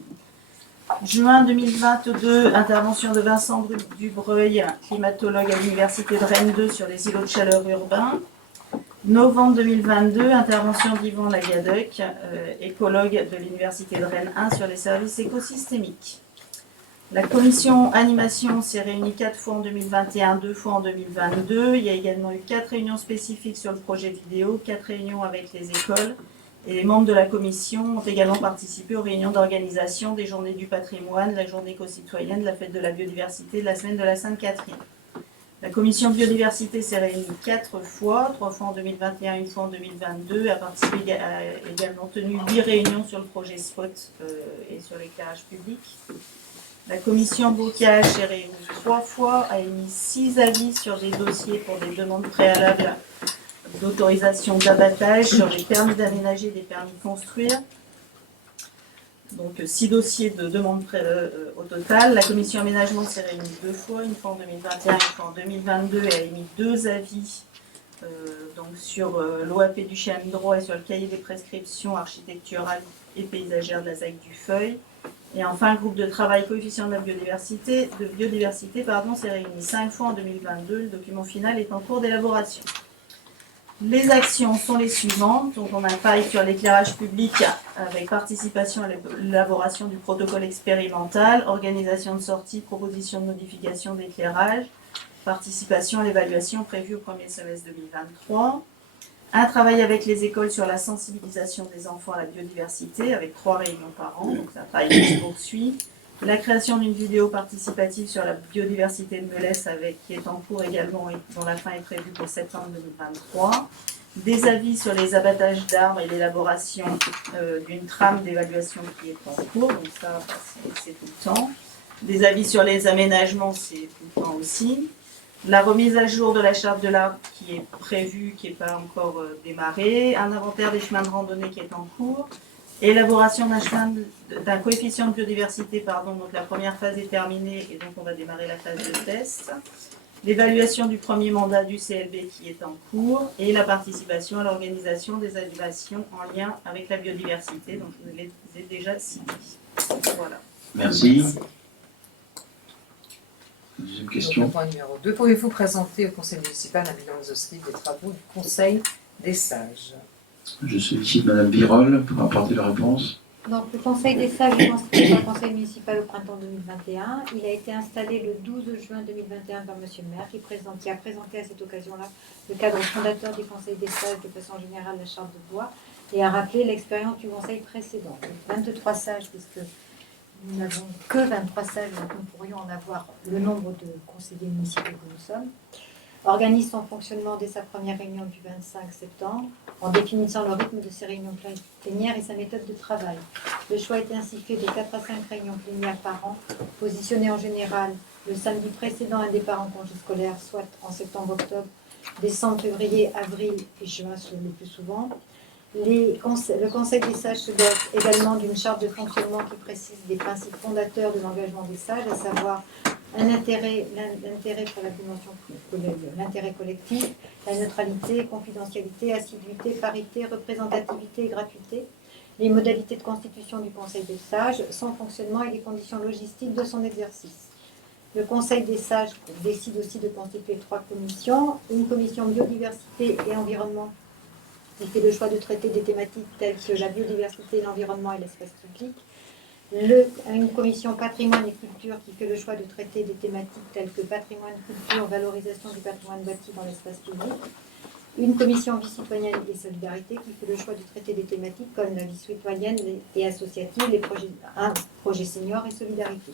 Juin 2022, intervention de Vincent Dubreuil, climatologue à l'Université de Rennes 2 sur les îlots de chaleur urbains. Novembre 2022, intervention d'Yvan Lagadec, écologue de l'Université de Rennes 1 sur les services écosystémiques. La commission animation s'est réunie 4 fois en 2021, 2 fois en 2022. Il y a également eu 4 réunions spécifiques sur le projet vidéo, 4 réunions avec les écoles. Et les membres de la commission ont également participé aux réunions d'organisation des journées du patrimoine, la journée éco-citoyenne, la fête de la biodiversité, la semaine de la Sainte-Catherine. La commission biodiversité s'est réunie 4 fois, 3 fois en 2021, 1 fois en 2022, a également tenu 10 réunions sur le projet SPOT et sur l'éclairage public. La commission bocage s'est réunie 3 fois, a émis 6 avis sur des dossiers pour des demandes préalables d'autorisation d'abattage, sur les permis d'aménager et des permis de construire. Donc 6 dossiers de demande au total. La commission aménagement s'est réunie 2 fois, 1 fois en 2021, 1 fois en 2022, et a émis 2 avis donc sur l'OAP du Chéamidroit et sur le cahier des prescriptions architecturales et paysagères de la ZAC du Feuil. Et enfin, le groupe de travail coefficient de la biodiversité, s'est réuni 5 fois en 2022. Le document final est en cours d'élaboration. Les actions sont les suivantes. Donc, on a travaillé sur l'éclairage public avec participation à l'élaboration du protocole expérimental, organisation de sortie, proposition de modification d'éclairage, participation à l'évaluation prévue au premier semestre 2023. Un travail avec les écoles sur la sensibilisation des enfants à la biodiversité avec 3 réunions par an. Donc, c'est un travail qui se poursuit. La création d'une vidéo participative sur la biodiversité de Melesse qui est en cours également et dont la fin est prévue pour septembre 2023. Des avis sur les abattages d'arbres et l'élaboration d'une trame d'évaluation qui est en cours. Donc ça, c'est tout le temps. Des avis sur les aménagements, c'est tout le temps aussi. La remise à jour de la charte de l'arbre qui est prévue, qui n'est pas encore démarrée. Un inventaire des chemins de randonnée qui est en cours. Élaboration d'un coefficient de biodiversité, donc la première phase est terminée et donc on va démarrer la phase de test. L'évaluation du premier mandat du CLB qui est en cours et la participation à l'organisation des animations en lien avec la biodiversité. Donc je les ai déjà cités. Voilà. Merci. Deuxième question. Donc, point numéro 2. Pouvez-vous présenter au Conseil municipal un bilan exhaustif des travaux du Conseil des sages? Je sollicite Madame Birol pour apporter la réponse. Donc, le Conseil des sages est constitué par le Conseil municipal au printemps 2021. Il a été installé le 12 juin 2021 par Monsieur le maire, qui a présenté à cette occasion-là le cadre fondateur du Conseil des sages de façon générale, la charte de bois, et a rappelé l'expérience du Conseil précédent. Donc, 23 sages, puisque nous n'avons que 23 sages, donc nous pourrions en avoir le nombre de conseillers municipaux que nous sommes. Organise son fonctionnement dès sa première réunion du 25 septembre, en définissant le rythme de ses réunions plénières et sa méthode de travail. Le choix a été ainsi fait de 4 à 5 réunions plénières par an, positionnées en général le samedi précédant un départ en congé scolaire, soit en septembre-octobre, décembre, février, avril et juin le plus souvent. Le Conseil des sages se dote également d'une charte de fonctionnement qui précise des principes fondateurs de l'engagement des sages, à savoir l'intérêt pour la dimension, l'intérêt collectif, la neutralité, confidentialité, assiduité, parité, représentativité et gratuité, les modalités de constitution du Conseil des sages, son fonctionnement et les conditions logistiques de son exercice. Le Conseil des sages décide aussi de constituer 3 commissions, une commission biodiversité et environnement qui fait le choix de traiter des thématiques telles que la biodiversité, l'environnement et l'espace public. Une commission patrimoine et culture qui fait le choix de traiter des thématiques telles que patrimoine, culture, valorisation du patrimoine bâti dans l'espace public. Une commission vie citoyenne et solidarité qui fait le choix de traiter des thématiques comme la vie citoyenne et associative, les projets seniors et solidarité.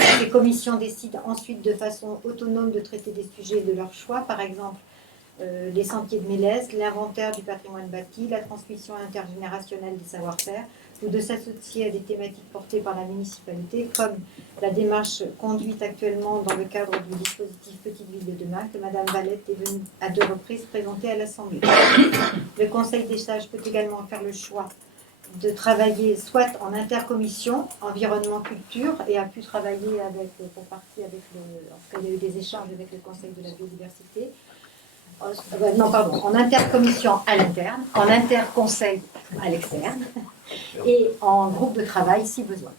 Ces commissions décident ensuite de façon autonome de traiter des sujets de leur choix, par exemple les sentiers de Mélèze, l'inventaire du patrimoine bâti, la transmission intergénérationnelle des savoir-faire, ou de s'associer à des thématiques portées par la municipalité, comme la démarche conduite actuellement dans le cadre du dispositif Petite Ville de demain, que Madame Valette est venue à 2 reprises présenter à l'Assemblée. Le Conseil des sages peut également faire le choix de travailler soit en intercommission, environnement-culture, et a pu travailler pour partie avec en tout cas il y a eu des échanges avec le Conseil de la biodiversité, en intercommission à l'interne, en interconseil à l'externe, et en groupe de travail si besoin.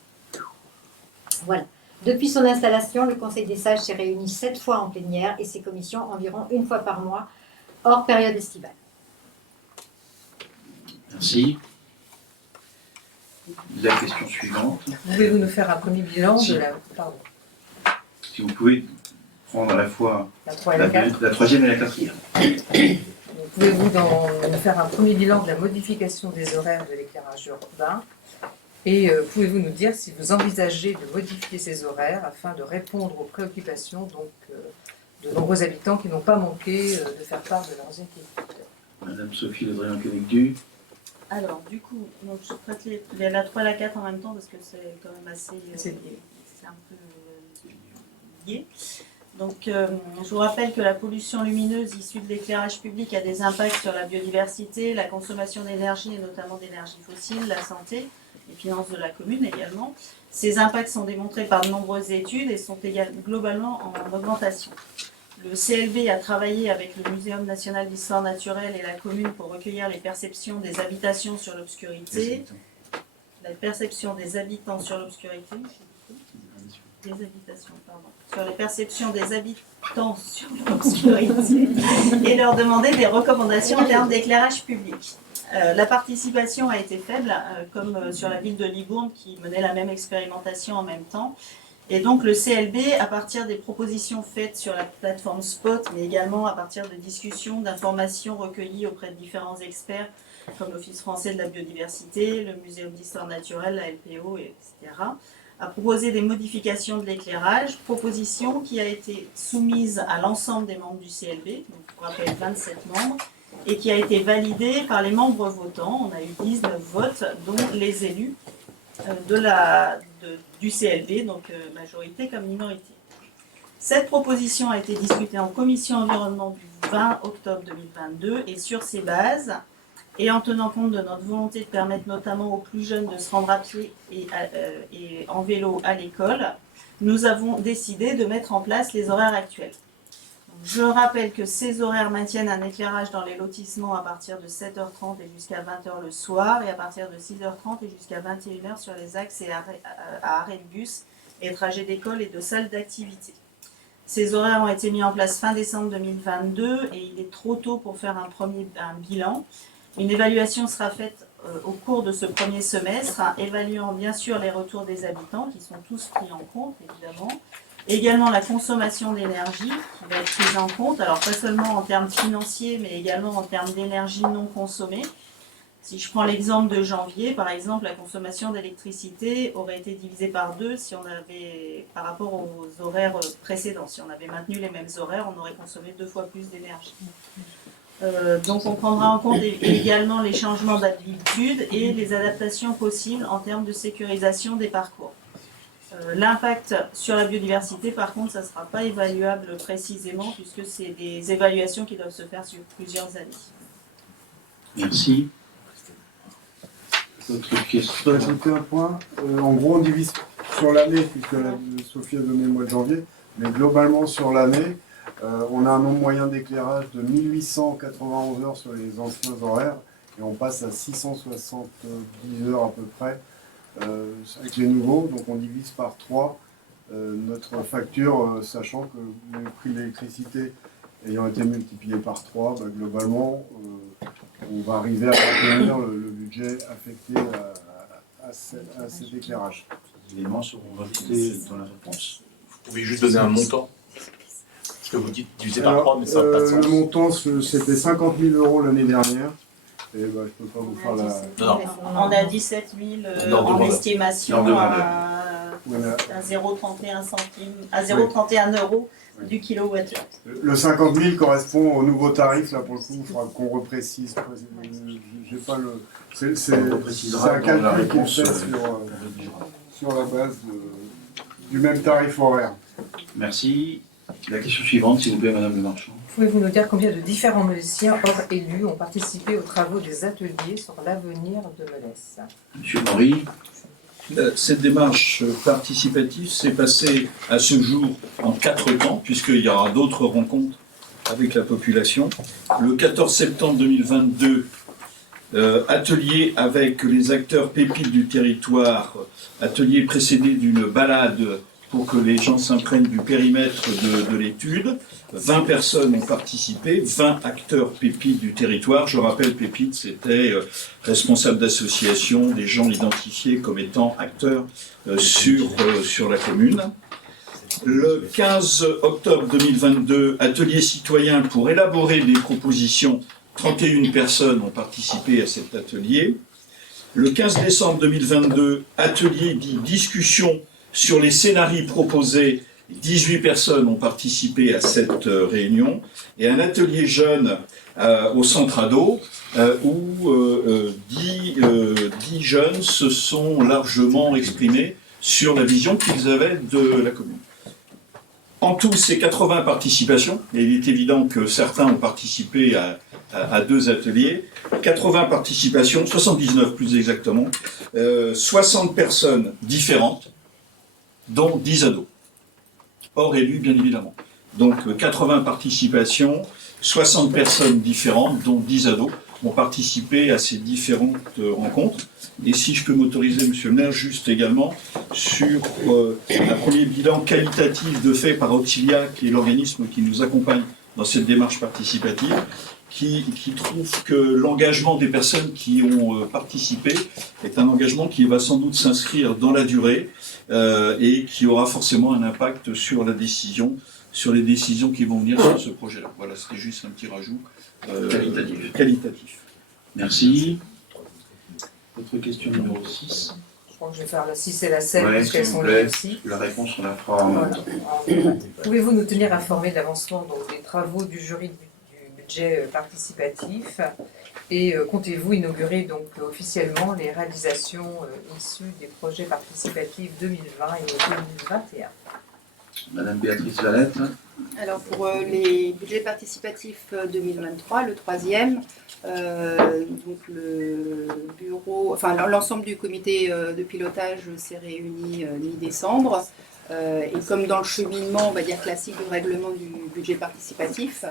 Voilà. Depuis son installation, le Conseil des sages s'est réuni 7 fois en plénière et ses commissions environ 1 fois par mois, hors période estivale. Merci. La question suivante. Pouvez-vous nous faire un premier bilan de la... Pardon. Si vous pouvez prendre à la fois La 3 et la 4. la 3e et la 4e. Pouvez-vous nous faire un premier bilan de la modification des horaires de l'éclairage urbain? Et pouvez-vous nous dire si vous envisagez de modifier ces horaires afin de répondre aux préoccupations de nombreux habitants qui n'ont pas manqué de faire part de leurs inquiétudes? Madame Sophie Ledrian-Québec-Du. Alors, du coup, donc je traite la 3 et la 4 en même temps parce que c'est quand même assez... c'est un peu lié. Donc, je vous rappelle que la pollution lumineuse issue de l'éclairage public a des impacts sur la biodiversité, la consommation d'énergie et notamment d'énergie fossile, la santé, les finances de la commune également. Ces impacts sont démontrés par de nombreuses études et sont globalement en augmentation. Le CLB a travaillé avec le Muséum national d'histoire naturelle et la commune pour recueillir les perceptions des habitations sur l'obscurité, la perception des habitants sur l'obscurité, des habitations, pardon, sur les perceptions des habitants sur l'obscurité et leur demander des recommandations en termes d'éclairage public. La participation a été faible, comme sur la ville de Libourne qui menait la même expérimentation en même temps. Et donc le CLB, à partir des propositions faites sur la plateforme Spot, mais également à partir de discussions, d'informations recueillies auprès de différents experts, comme l'Office français de la biodiversité, le Muséum d'histoire naturelle, la LPO, etc., a proposé des modifications de l'éclairage, proposition qui a été soumise à l'ensemble des membres du CLB, donc pour rappel 27 membres, et qui a été validée par les membres votants. On a eu 19 votes, dont les élus du CLB, donc majorité comme minorité. Cette proposition a été discutée en commission environnement du 20 octobre 2022 et sur ces bases, et en tenant compte de notre volonté de permettre notamment aux plus jeunes de se rendre à pied et en vélo à l'école, nous avons décidé de mettre en place les horaires actuels. Je rappelle que ces horaires maintiennent un éclairage dans les lotissements à partir de 7h30 et jusqu'à 20h le soir, et à partir de 6h30 et jusqu'à 21h sur les axes et à arrêt de bus et trajets d'école et de salles d'activité. Ces horaires ont été mis en place fin décembre 2022 et il est trop tôt pour faire un bilan. Une évaluation sera faite au cours de ce premier semestre, évaluant bien sûr les retours des habitants qui sont tous pris en compte évidemment. Également la consommation d'énergie qui va être prise en compte, alors pas seulement en termes financiers, mais également en termes d'énergie non consommée. Si je prends l'exemple de janvier, par exemple, la consommation d'électricité aurait été divisée par 2 si on avait, par rapport aux horaires précédents. Si on avait maintenu les mêmes horaires, on aurait consommé 2 fois plus d'énergie. Donc on prendra en compte également les changements d'habitude et les adaptations possibles en termes de sécurisation des parcours. L'impact sur la biodiversité, par contre, ça ne sera pas évaluable précisément puisque c'est des évaluations qui doivent se faire sur plusieurs années. Merci. D'autres Je peux questions? ajouter un point. En gros, on divise sur l'année, puisque Sophie a donné le mois de janvier, mais globalement sur l'année, on a un nombre moyen d'éclairage de 1891 heures sur les anciens horaires et on passe à 670 heures à peu près avec les nouveaux, donc on divise par 3 notre facture, sachant que le prix de l'électricité ayant été multiplié par 3, globalement on va arriver à maintenir le budget affecté à cet éclairage. Les éléments seront rajoutés dans la réponse. Vous pouvez juste donner un montant. Parce que vous dites divisé par 3, mais ça n'a pas de sens. Le montant, c'était 50 000 € l'année dernière. Et je ne peux pas vous faire la... Non. On a 17 000 en estimation à 0,31 centimes, à 0,31 € du kilowattheure. Le 50 000 correspond au nouveau tarif, là pour le coup, il faudra qu'on reprécise. J'ai pas le... C'est un calcul qui est fait sur la base du même tarif horaire. Merci. La question suivante, s'il vous plaît, Madame Le Marchand. Pouvez-vous nous dire combien de différents musiciens hors élus ont participé aux travaux des ateliers sur l'avenir de Melesse? Monsieur Maury. Cette démarche participative s'est passée à ce jour en 4 temps, puisqu'il y aura d'autres rencontres avec la population. Le 14 septembre 2022, atelier avec les acteurs pépites du territoire, atelier précédé d'une balade pour que les gens s'imprègnent du périmètre de l'étude. 20 personnes ont participé, 20 acteurs pépites du territoire. Je rappelle, pépites, c'était responsable d'association, des gens identifiés comme étant acteurs sur la commune. Le 15 octobre 2022, atelier citoyen pour élaborer des propositions. 31 personnes ont participé à cet atelier. Le 15 décembre 2022, atelier dit discussion sur les scénarios proposés. 18 personnes ont participé à cette réunion. Et un atelier jeune au centre ado où 10 jeunes se sont largement exprimés sur la vision qu'ils avaient de la commune. En tout, c'est 80 participations, et il est évident que certains ont participé à 2 ateliers. 80 participations, 79 plus exactement, 60 personnes différentes, dont 10 ados, hors élus bien évidemment. Donc 80 participations, 60 personnes différentes, dont 10 ados. ont participé à ces différentes rencontres. Et si je peux m'autoriser, Monsieur le maire, juste également sur un premier bilan qualitatif de fait par Auxilia, qui est l'organisme qui nous accompagne dans cette démarche participative, qui trouve que l'engagement des personnes qui ont participé est un engagement qui va sans doute s'inscrire dans la durée et qui aura forcément un impact sur la décision, sur les décisions qui vont venir sur ce projet-là. Voilà, c'était juste un petit rajout qualitatif. Merci. Autre question numéro 6. Je crois que je vais faire la 6 et la 7 Ouais, parce qu'elles s'il sont vous plaît. liées aussi. La réponse, on la fera en même temps. Pouvez-vous nous tenir informés de l'avancement donc, des travaux du jury du budget participatif et comptez-vous inaugurer donc officiellement les réalisations issues des projets participatifs 2020 et 2021? Madame Béatrice Valette. Alors pour les budgets participatifs 2023, le troisième, donc le bureau, enfin l'ensemble du comité de pilotage s'est réuni mi-décembre. Et comme dans le cheminement, on va dire classique du règlement du budget participatif,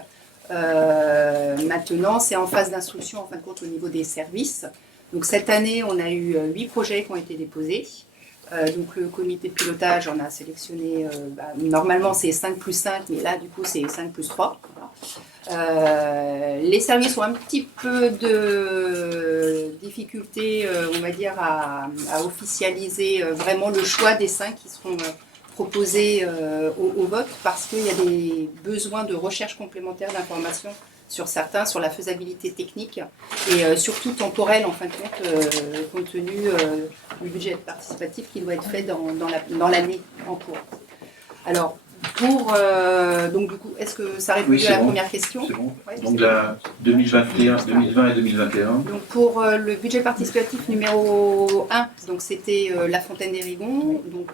maintenant c'est en phase d'instruction en fin de compte au niveau des services. Donc cette année, on a eu 8 projets qui ont été déposés. Donc le comité de pilotage en a sélectionné, normalement c'est 5 plus 5, mais là du coup c'est 5 plus 3. Voilà. Les services ont un petit peu de difficulté, on va dire, à officialiser vraiment le choix des 5 qui seront proposés au vote parce qu'il y a des besoins de recherche complémentaire d'informations sur certains, sur la faisabilité technique et surtout temporelle en fin de compte tenu du budget participatif qui doit être fait dans l'année en cours. Alors, donc du coup, est-ce que ça répond à la première question? C'est bon. Ouais, Donc la 2020 et 2021. Donc pour le budget participatif numéro 1, donc c'était la Fontaine des Rigons. Donc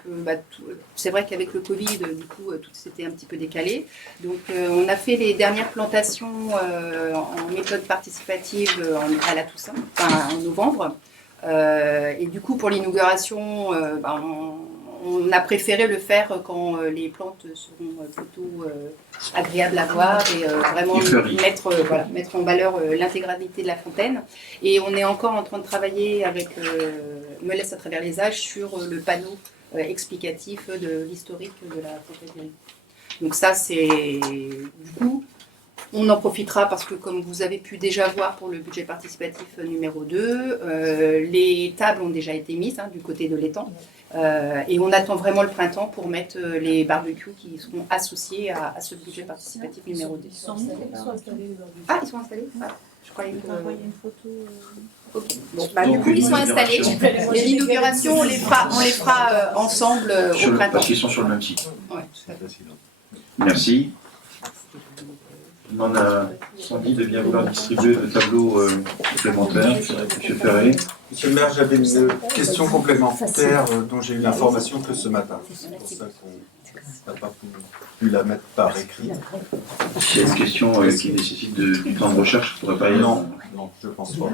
c'est vrai qu'avec le Covid, du coup, tout s'était un petit peu décalé. Donc on a fait les dernières plantations en méthode participative à la Toussaint, enfin en novembre. Et du coup, pour l'inauguration, on a préféré le faire quand les plantes seront plutôt agréables à voir et vraiment mettre en valeur l'intégralité de la fontaine. Et on est encore en train de travailler avec Melesse à travers les âges sur le panneau explicatif de l'historique de la fontaine. Donc ça, c'est du coup, on en profitera parce que comme vous avez pu déjà voir pour le budget participatif numéro 2, les tables ont déjà été mises du côté de l'étang. Et on attend vraiment le printemps pour mettre les barbecues qui seront associés à ce budget participatif numéro 2. Ils sont installés, les barbecues. Ah, ils sont installés je croyais On que... peut envoyer une photo. Ok. Bon, du coup, ils sont installés. Et l'inauguration, on les fera ensemble au printemps. Parce qu'ils sont sur le même site. Ouais. Merci. On en a Sandy de bien vouloir distribuer le tableau supplémentaire. Monsieur Ferré. Monsieur le maire, j'avais une question complémentaire dont j'ai eu l'information que ce matin. C'est pour ça qu'on n'a pas pu la mettre par écrit. S'il y a une question qui nécessite du temps de recherche, je ne pourrais pas y Non, je ne pense pas.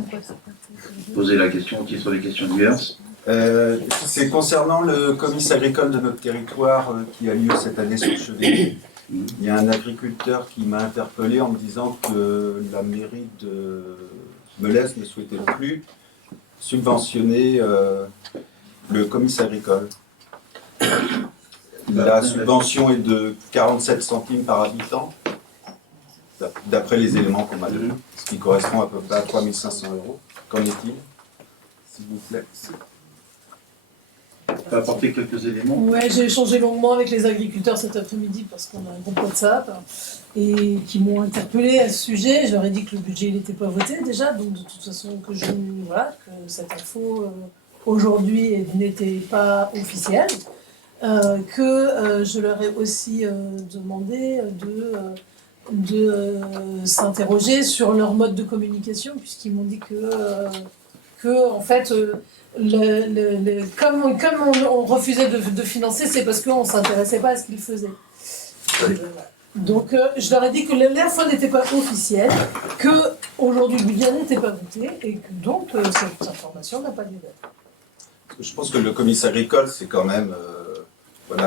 poser la question au titre des questions diverses. C'est concernant le comice agricole de notre territoire qui a lieu cette année sur Chevilly. Il y a un agriculteur qui m'a interpellé en me disant que la mairie de Melesse ne souhaitait plus subventionner le comice agricole. La subvention est de 47 centimes par habitant, d'après les éléments qu'on m'a donnés, ce qui correspond à peu près à 3 500 €. Qu'en est-il, s'il vous plaît? Tu peux apporter quelques éléments. Ouais, j'ai échangé longuement avec les agriculteurs cet après-midi parce qu'on a un groupe WhatsApp et qui m'ont interpellé à ce sujet. Je leur ai dit que le budget n'était pas voté déjà, donc de toute façon que que cette info aujourd'hui n'était pas officielle, que je leur ai aussi demandé de s'interroger sur leur mode de communication puisqu'ils m'ont dit que en fait comme on refusait de financer, c'est parce qu'on ne s'intéressait pas à ce qu'ils faisaient. Donc je leur ai dit que l'info n'était pas officielle, qu'aujourd'hui le budget n'était pas voté et que donc cette information n'a pas lieu d'être. Je pense que le comice agricole, c'est quand même,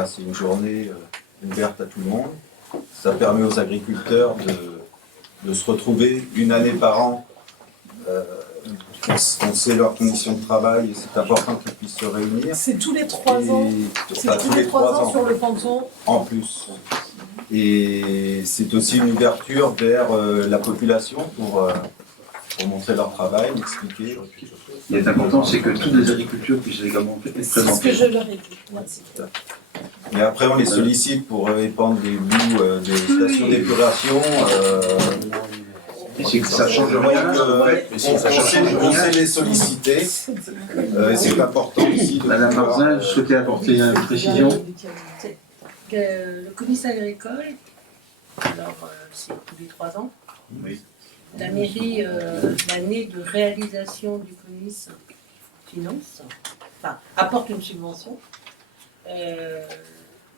c'est une journée ouverte à tout le monde. Ça permet aux agriculteurs de se retrouver une année par an on sait leurs conditions de travail et c'est important qu'ils puissent se réunir. C'est tous les 3 ans. C'est tous les 3 ans sur le canton. En plus. Et c'est aussi une ouverture vers la population pour montrer leur travail, expliquer. Ce qui est important, c'est que toutes les agricultures puissent également être C'est ce que présentées. je leur ai dit. Merci. Et après, on les sollicite pour épandre des boues des stations d'épuration. Et c'est que ça change Donc, rien, en fait. on sait les solliciter. Et c'est important aussi de Madame pouvoir, Marzin, vous souhaitez apporter une précision? Que le comice agricole, alors c'est tous les 3 ans, Oui. la mairie, l'année de réalisation du comice finance, enfin apporte une subvention.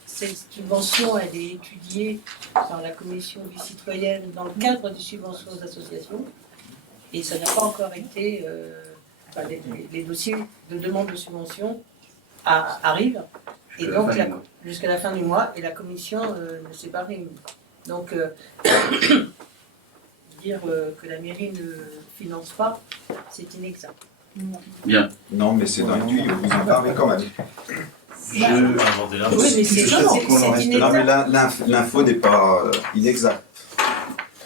Cette subvention, elle est étudiée par la commission vie citoyenne dans le cadre des subventions aux associations et ça n'a pas encore été, enfin, les dossiers de demande de subvention arrivent et donc jusqu'à la fin du mois et la commission ne s'est pas réunie. Donc dire que la mairie ne finance pas, c'est inexact. Bien. Non, mais c'est dans les tuyaux, vous en parlez quand même. Oui, mais c'est inexact. Non, mais l'info n'est pas inexacte.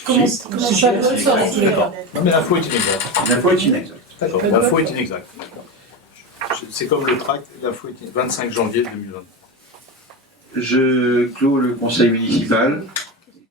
Comment ça peut se régler? Non, mais l'info est inexacte. L'info est inexacte. D'accord, l'info est inexacte. C'est comme le tract, l'info est 25 janvier 2020. Je clôt le conseil municipal.